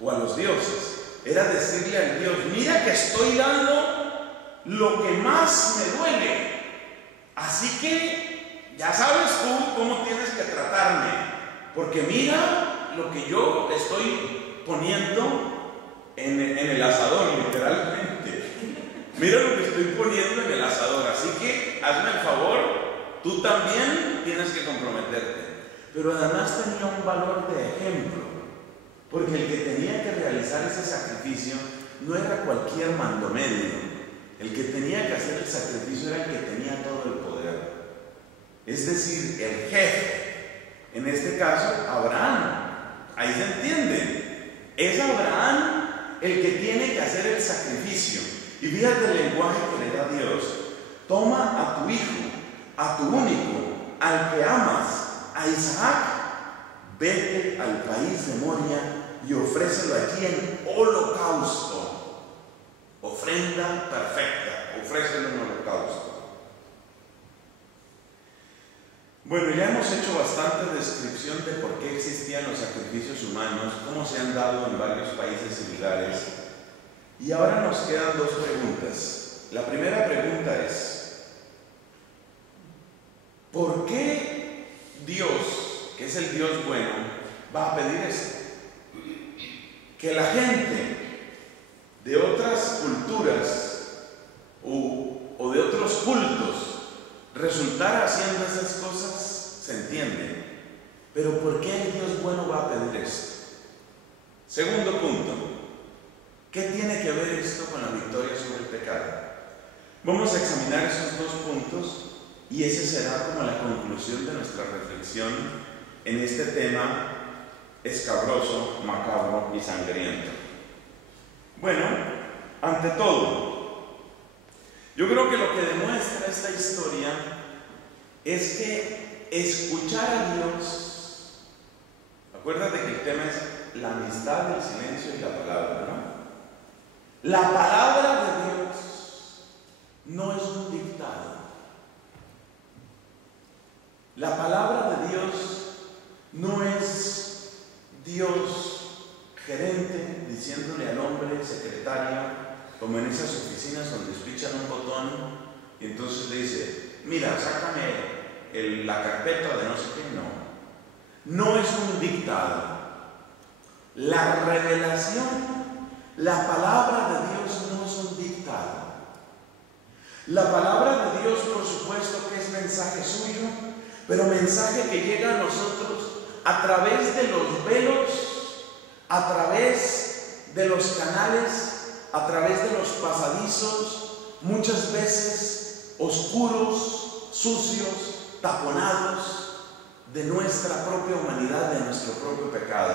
o a los dioses. Era decirle al Dios: mira que estoy dando lo que más me duele, así que ya sabes tú cómo tienes que tratarme, porque mira lo que yo estoy poniendo en el asador, literalmente. Mira lo que estoy poniendo en el asador, así que hazme el favor, tú también tienes que comprometerte. Pero además tenía un valor de ejemplo, porque el que tenía que realizar ese sacrificio no era cualquier mandomedio. El que tenía que hacer el sacrificio era el que tenía todo el poder, es decir, el jefe. En este caso, Abraham. Ahí se entiende. Es Abraham el que tiene que hacer el sacrificio. Y fíjate el lenguaje que le da Dios: toma a tu hijo, a tu único, al que amas, a Isaac, vete al país de Moria y ofrécelo allí en holocausto. Ofrenda perfecta, ofrécelo en holocausto. Bueno, ya hemos hecho bastante descripción de por qué existían los sacrificios humanos, cómo se han dado en varios países similares. Y ahora nos quedan dos preguntas. La primera pregunta es: ¿por qué Dios, que es el Dios bueno, va a pedir esto? Que la gente de otras culturas o de otros cultos resultara haciendo esas cosas, se entiende. Pero ¿por qué el Dios bueno va a pedir esto? Segundo punto: ¿qué tiene que ver esto con la victoria sobre el pecado? Vamos a examinar esos dos puntos y ese será como la conclusión de nuestra reflexión en este tema escabroso, macabro y sangriento. Bueno, ante todo, yo creo que lo que demuestra esta historia es que escuchar a Dios, acuérdate que el tema es la amistad, el silencio y la palabra, ¿no? La palabra de Dios no es un dictado. La palabra de Dios no es Dios gerente diciéndole al hombre, secretario, como en esas oficinas donde pichan un botón y entonces le dice: mira, sácame la carpeta de no sé qué. No es un dictado. La revelación, la palabra de Dios no es un dictado. La palabra de Dios, por supuesto que es mensaje suyo, pero mensaje que llega a nosotros a través de los velos, a través de los canales, a través de los pasadizos, muchas veces oscuros, sucios, taponados, de nuestra propia humanidad, de nuestro propio pecado.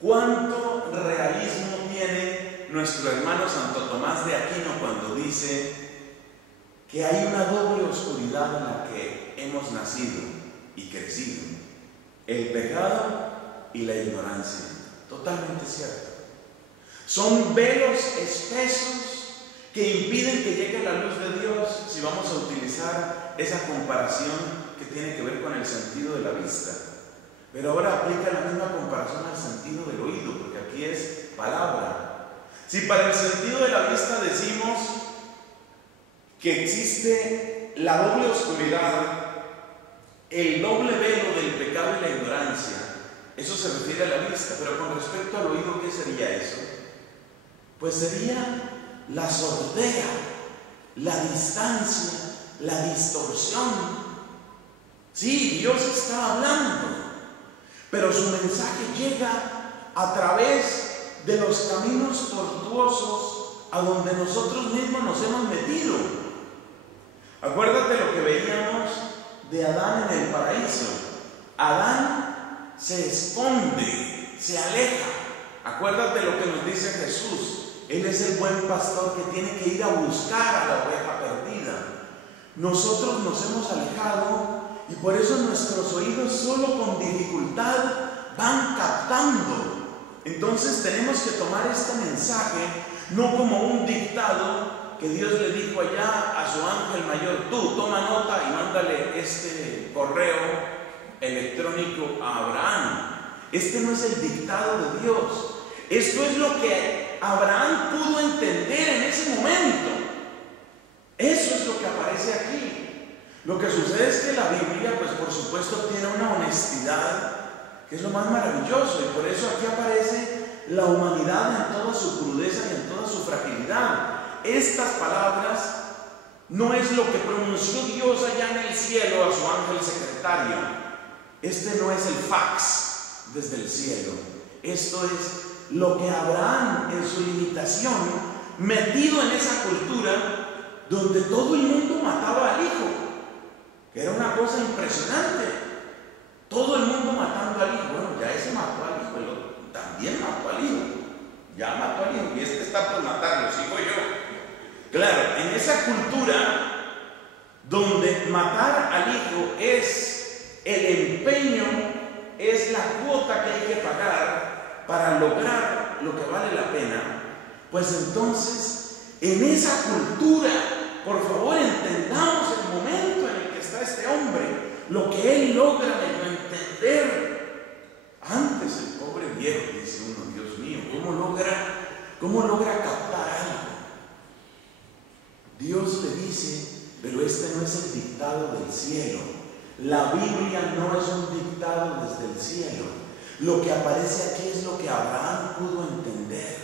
¿Cuánto realismo tiene nuestro hermano Santo Tomás de Aquino cuando dice que hay una doble oscuridad en la que hemos nacido y crecido? El pecado y la ignorancia. Totalmente cierto. Son velos espesos que impiden que llegue la luz de Dios, si vamos a utilizar esa comparación que tiene que ver con el sentido de la vista. Pero ahora aplica la misma comparación al sentido del oído, porque aquí es palabra. Si para el sentido de la vista decimos que existe la doble oscuridad, el doble velo del pecado y la ignorancia, eso se refiere a la vista. Pero con respecto al oído, ¿qué sería eso? Pues sería la sordera, la distancia, la distorsión. Sí, Dios está hablando, pero su mensaje llega a través de los caminos tortuosos a donde nosotros mismos nos hemos metido. Acuérdate lo que veíamos de Adán en el paraíso. Adán se esconde, se aleja. Acuérdate lo que nos dice Jesús. Él es el buen pastor que tiene que ir a buscar a la oveja perdida. Nosotros nos hemos alejado y por eso nuestros oídos solo con dificultad van captando. Entonces tenemos que tomar este mensaje no como un dictado que Dios le dijo allá a su ángel mayor: tú toma nota y mándale este correo electrónico a Abraham. Este no es el dictado de Dios. Esto es lo que Abraham pudo entender en ese momento. Eso es lo que aparece aquí. Lo que sucede es que la Biblia, pues por supuesto, tiene una honestidad que es lo más maravilloso, y por eso aquí aparece la humanidad en toda su crudeza y en toda su fragilidad. Estas palabras no es lo que pronunció Dios allá en el cielo a su ángel secretario. Este no es el fax desde el cielo. Esto es lo que Abraham, en su limitación, metido en esa cultura donde todo el mundo mataba al hijo, que era una cosa impresionante. Todo el mundo matando al hijo. Bueno, ya ese mató al hijo, el otro también mató al hijo. Ya mató al hijo y este está por matarlo, sigo yo. Claro, en esa cultura donde matar al hijo es el empeño, es la cuota que hay que pagar para lograr lo que vale la pena, pues entonces en esa cultura, por favor, entendamos el momento en el que está este hombre, lo que él logra de entender. Antes el pobre viejo, dice uno, Dios mío, ¿cómo logra captar algo? Dios le dice, pero este no es el dictado del cielo. La Biblia no es un dictado desde el cielo. Lo que aparece aquí es lo que Abraham pudo entender.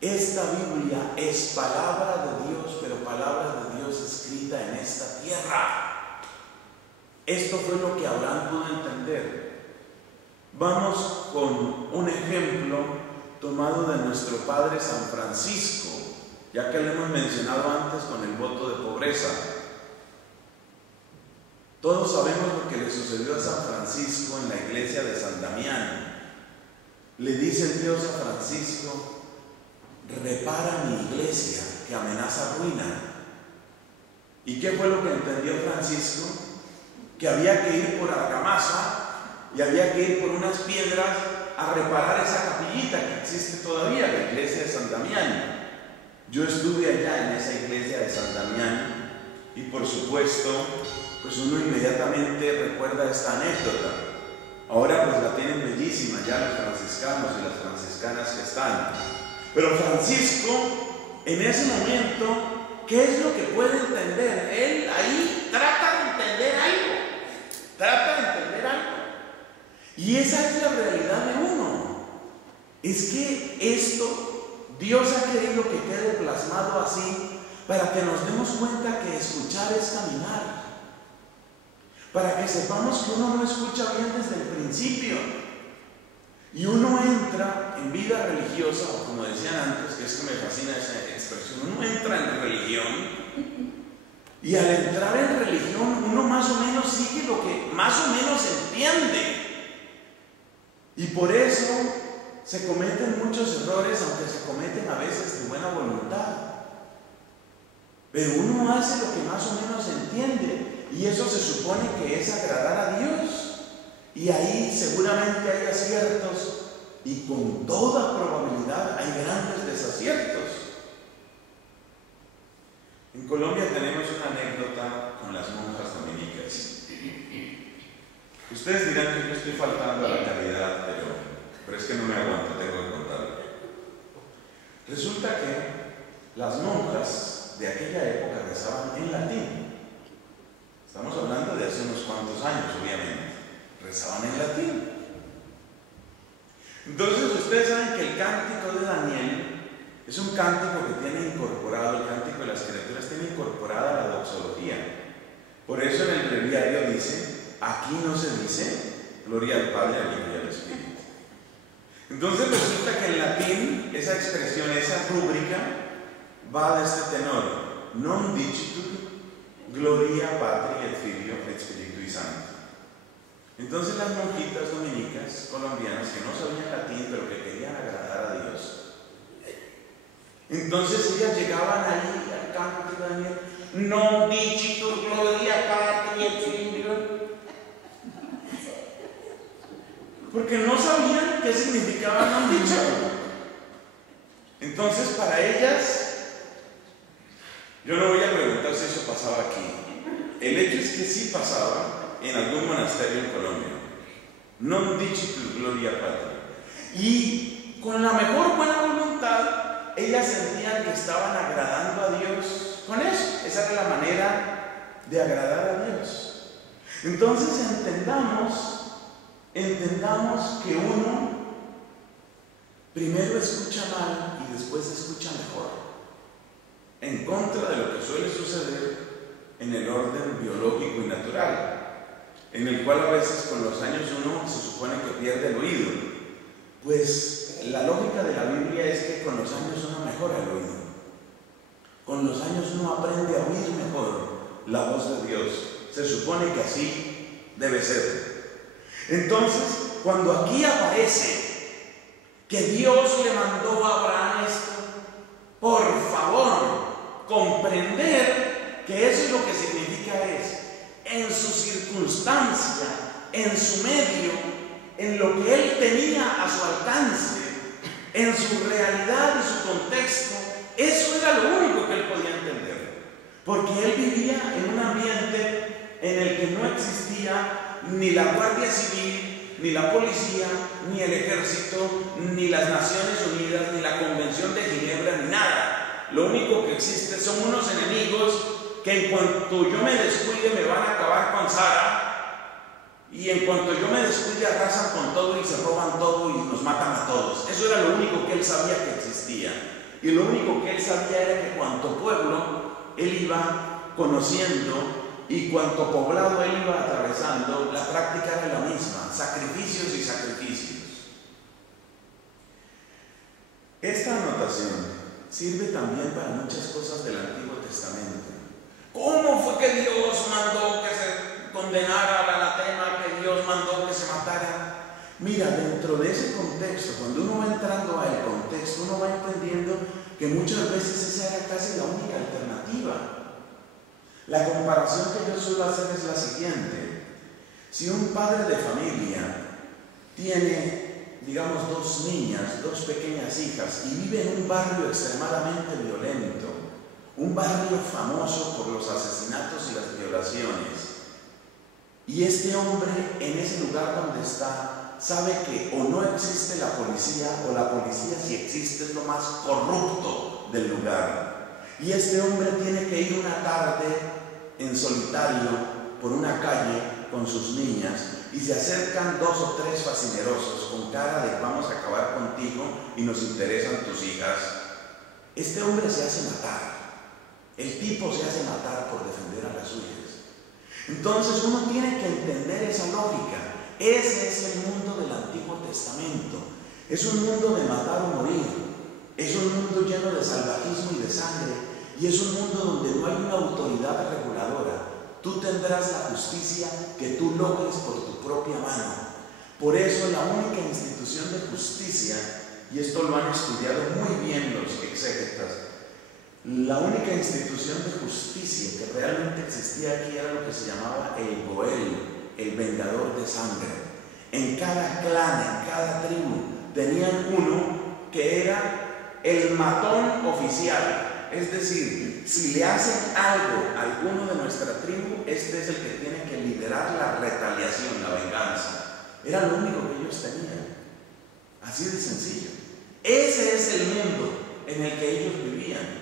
Esta Biblia es palabra de Dios, pero palabra de Dios escrita en esta tierra. Esto fue lo que Abraham pudo entender. Vamos con un ejemplo tomado de nuestro Padre San Francisco, ya que lo hemos mencionado antes con el voto de pobreza. Todos sabemos lo que le sucedió a San Francisco en la iglesia de San Damián. Le dice Dios a Francisco: repara mi iglesia que amenaza ruina. ¿Y qué fue lo que entendió Francisco? Que había que ir por argamasa y había que ir por unas piedras a reparar esa capillita que existe todavía, la iglesia de San Damián. Yo estuve allá en esa iglesia de San Damián y por supuesto, pues uno inmediatamente recuerda esta anécdota. Ahora pues la tienen bellísima ya los franciscanos y las franciscanas que están. Pero Francisco, en ese momento, ¿qué es lo que puede entender? Él ahí trata de entender algo. Y esa es la realidad de uno. Es que esto, Dios ha querido que quede plasmado así para que nos demos cuenta que escuchar es caminar. Para que sepamos que uno no escucha bien desde el principio. Y uno entra en vida religiosa, o como decían antes, que es que me fascina esa expresión, uno entra en religión. Y al entrar en religión, uno más o menos sigue lo que más o menos entiende. Y por eso se cometen muchos errores, aunque se cometen a veces de buena voluntad. Pero uno hace lo que más o menos entiende, y eso se supone que es agradar a Dios. Y ahí seguramente hay aciertos, y con toda probabilidad hay grandes desaciertos. En Colombia tenemos una anécdota con las monjas dominicas. Ustedes dirán que yo estoy faltando a la caridad, pero es que no me aguanto, tengo que contarlo. Resulta que las monjas de aquella época rezaban en latín. Estamos hablando de hace unos cuantos años, obviamente. Rezaban en latín. Entonces ustedes saben que el cántico de Daniel es un cántico que tiene incorporado, el cántico de las criaturas tiene incorporada la doxología. Por eso en el breviario dice, aquí no se dice gloria al Padre, al Hijo y al Espíritu. Entonces resulta que en latín esa expresión, esa rúbrica va de este tenor: non dicitur gloria Patri et Filio et Spiritui Sancti. Entonces las monjitas dominicas colombianas que no sabían latín pero que querían agradar a Dios, entonces ellas llegaban ahí al canto de Daniel, non dicitur gloria patri et filio, porque no sabían qué significaba non dicitur. Entonces para ellas, yo no voy a preguntar si eso pasaba aquí. El hecho es que sí pasaba en algún monasterio en Colombia. Non dicitur gloria patri. Y con la mejor buena voluntad, ellas sentían que estaban agradando a Dios con eso. Esa era la manera de agradar a Dios. Entonces entendamos que uno primero escucha mal y después escucha mejor, en contra de lo que suele suceder en el orden biológico y natural, en el cual a veces con los años uno se supone que pierde el oído. Pues la lógica de la Biblia es que con los años uno mejora el oído. Con los años uno aprende a oír mejor la voz de Dios. Se supone que así debe ser. Entonces, cuando aquí aparece que Dios le mandó a Abraham esto, por favor, comprender que eso es lo que significa en su circunstancia, en su medio, en lo que él tenía a su alcance, en su realidad y su contexto, eso era lo único que él podía entender, porque él vivía en un ambiente en el que no existía ni la Guardia Civil, ni la policía, ni el ejército, ni las Naciones Unidas, ni la Convención de Ginebra, ni nada. Lo único que existe son unos enemigos que en cuanto yo me descuide me van a acabar con Sara, y en cuanto yo me descuide arrasan con todo y se roban todo y nos matan a todos. Eso era lo único que él sabía que existía, y lo único que él sabía era que cuanto pueblo él iba conociendo y cuanto poblado él iba atravesando, la práctica era la misma: sacrificios y sacrificios. Esta anotación sirve también para muchas cosas del Antiguo Testamento. ¿Cómo fue que Dios mandó que se condenara al anatema, que Dios mandó que se matara? Mira, dentro de ese contexto, cuando uno va entrando al contexto, uno va entendiendo que muchas veces esa era casi la única alternativa. La comparación que yo suelo hacer es la siguiente: si un padre de familia tiene, digamos, dos niñas, dos pequeñas hijas, y vive en un barrio extremadamente violento, un barrio famoso por los asesinatos y las violaciones, y este hombre en ese lugar donde está sabe que o no existe la policía, o la policía, si existe, es lo más corrupto del lugar, y este hombre tiene que ir una tarde en solitario por una calle con sus niñas, y se acercan dos o tres fascinerosos con cara de vamos a acabar contigo y nos interesan tus hijas. Este hombre se hace matar, el tipo se hace matar por defender a las suyas. Entonces uno tiene que entender esa lógica. Ese es el mundo del Antiguo Testamento. Es un mundo de matar o morir, es un mundo lleno de salvajismo y de sangre, y es un mundo donde no hay una autoridad reguladora. Tú tendrás la justicia que tú logres por tu propia mano. Por eso la única institución de justicia, y esto lo han estudiado muy bien los exégetas, la única institución de justicia que realmente existía aquí era lo que se llamaba el Goel, el vengador de sangre. En cada clan, en cada tribu, tenían uno que era el matón oficial. Es decir, si le hacen algo a alguno de nuestra tribu, este es el que tiene que liderar la retaliación, la venganza. Era lo único que ellos tenían. Así de sencillo. Ese es el mundo en el que ellos vivían.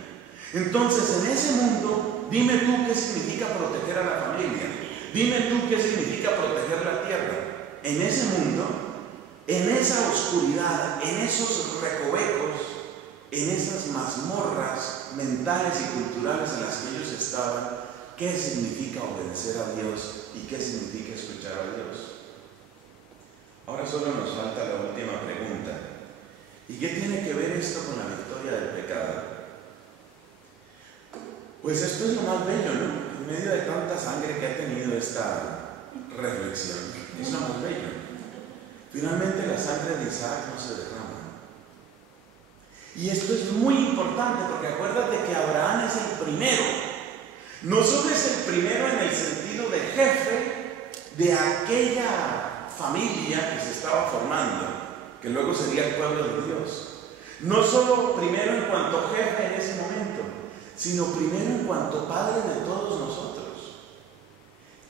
Entonces, en ese mundo, dime tú qué significa proteger a la familia. Dime tú qué significa proteger la tierra. En ese mundo, en esa oscuridad, en esos recovecos, en esas mazmorras mentales y culturales en las que ellos estaban, ¿qué significa obedecer a Dios y qué significa escuchar a Dios? Ahora solo nos falta la última pregunta. ¿Y qué tiene que ver esto con la victoria del pecado? Pues esto es lo más bello, ¿no? En medio de tanta sangre que ha tenido esta reflexión es lo más bello. Finalmente la sangre de Isaac no se derrama. Y esto es muy importante porque acuérdate que Abraham es el primero. No solo es el primero en el sentido de jefe de aquella familia que se estaba formando, que luego sería el pueblo de Dios. No solo primero en cuanto jefe en ese momento, sino primero en cuanto padre de todos nosotros.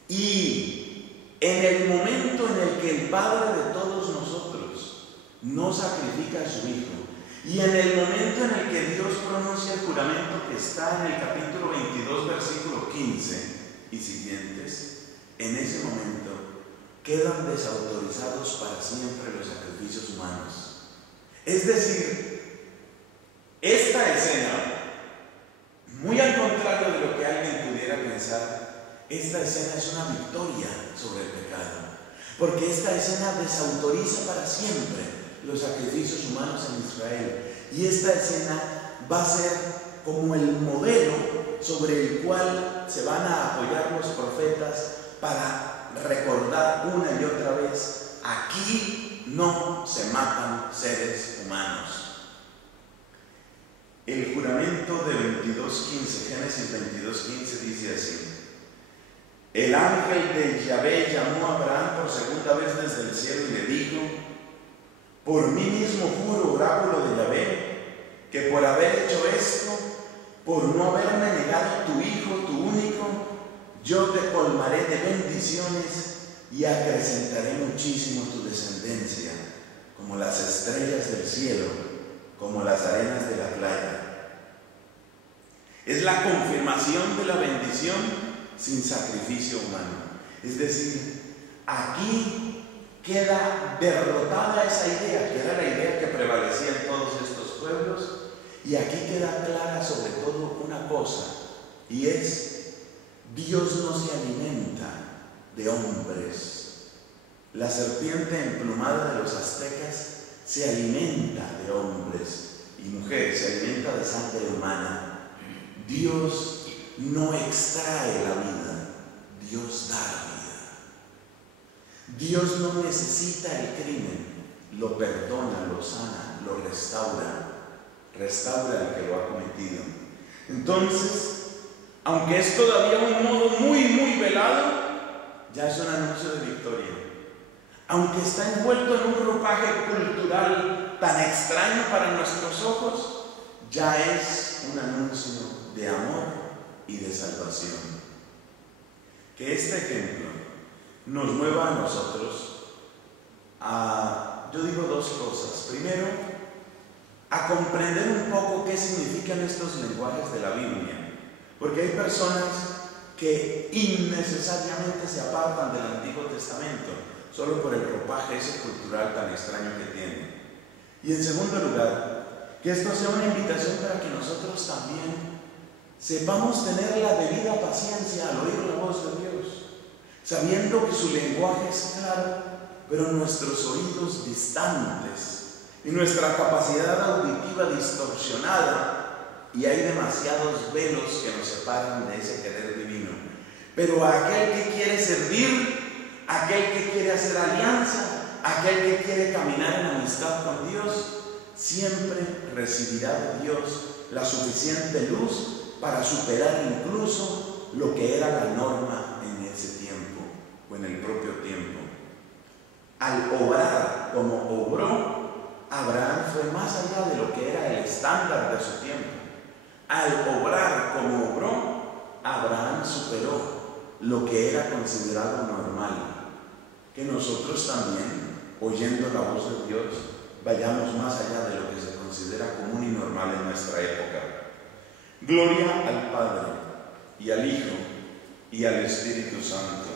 Y en el momento en el que el padre de todos nosotros no sacrifica a su hijo, y en el momento en el que Dios pronuncia el juramento que está en el capítulo 22, versículo 15 y siguientes, en ese momento quedan desautorizados para siempre los sacrificios humanos. Es decir, esta escena, muy al contrario de lo que alguien pudiera pensar, esta escena es una victoria sobre el pecado, porque esta escena desautoriza para siempre los sacrificios humanos en Israel, y esta escena va a ser como el modelo sobre el cual se van a apoyar los profetas para recordar una y otra vez: aquí no se matan seres humanos. El juramento de 22:15, Génesis 22:15 dice así: el ángel de Yahvé llamó a Abraham por segunda vez desde el cielo y le dijo: por mí mismo juro, oráculo de Yahvé, que por haber hecho esto, por no haberme negado tu hijo, tu único, yo te colmaré de bendiciones y acrecentaré muchísimo tu descendencia, como las estrellas del cielo, como las arenas de la playa. Es la confirmación de la bendición sin sacrificio humano. Es decir, aquí queda derrotada esa idea, que era la idea que prevalecía en todos estos pueblos, y aquí queda clara sobre todo una cosa, y es: Dios no se alimenta de hombres. La serpiente emplumada de los aztecas se alimenta de hombres y mujeres, se alimenta de sangre humana. Dios no extrae la vida, Dios da la vida. Dios no necesita el crimen, lo perdona, lo sana, lo restaura al que lo ha cometido. Entonces, aunque es todavía un modo muy velado, ya es un anuncio de victoria. Aunque está envuelto en un ropaje cultural tan extraño para nuestros ojos, ya es un anuncio de amor y de salvación. Que este ejemplo nos mueva a nosotros yo digo dos cosas. Primero, a comprender un poco qué significan estos lenguajes de la Biblia, porque hay personas que innecesariamente se apartan del Antiguo Testamento solo por el ropaje ese cultural tan extraño que tiene. Y en segundo lugar, que esto sea una invitación para que nosotros también sepamos tener la debida paciencia al oír la voz de Dios, sabiendo que su lenguaje es claro, pero nuestros oídos distantes y nuestra capacidad auditiva distorsionada, y hay demasiados velos que nos separan de ese querer divino. Pero aquel que quiere servir, aquel que quiere hacer alianza, aquel que quiere caminar en amistad con Dios, siempre recibirá de Dios la suficiente luz para superar incluso lo que era la norma en ese tiempo o en el propio tiempo. Al obrar como obró, Abraham fue más allá de lo que era el estándar de su tiempo. Al obrar como obró, Abraham superó lo que era considerado normal. Que nosotros también, oyendo la voz de Dios, vayamos más allá de lo que se considera común y normal en nuestra época. Gloria al Padre, y al Hijo, y al Espíritu Santo,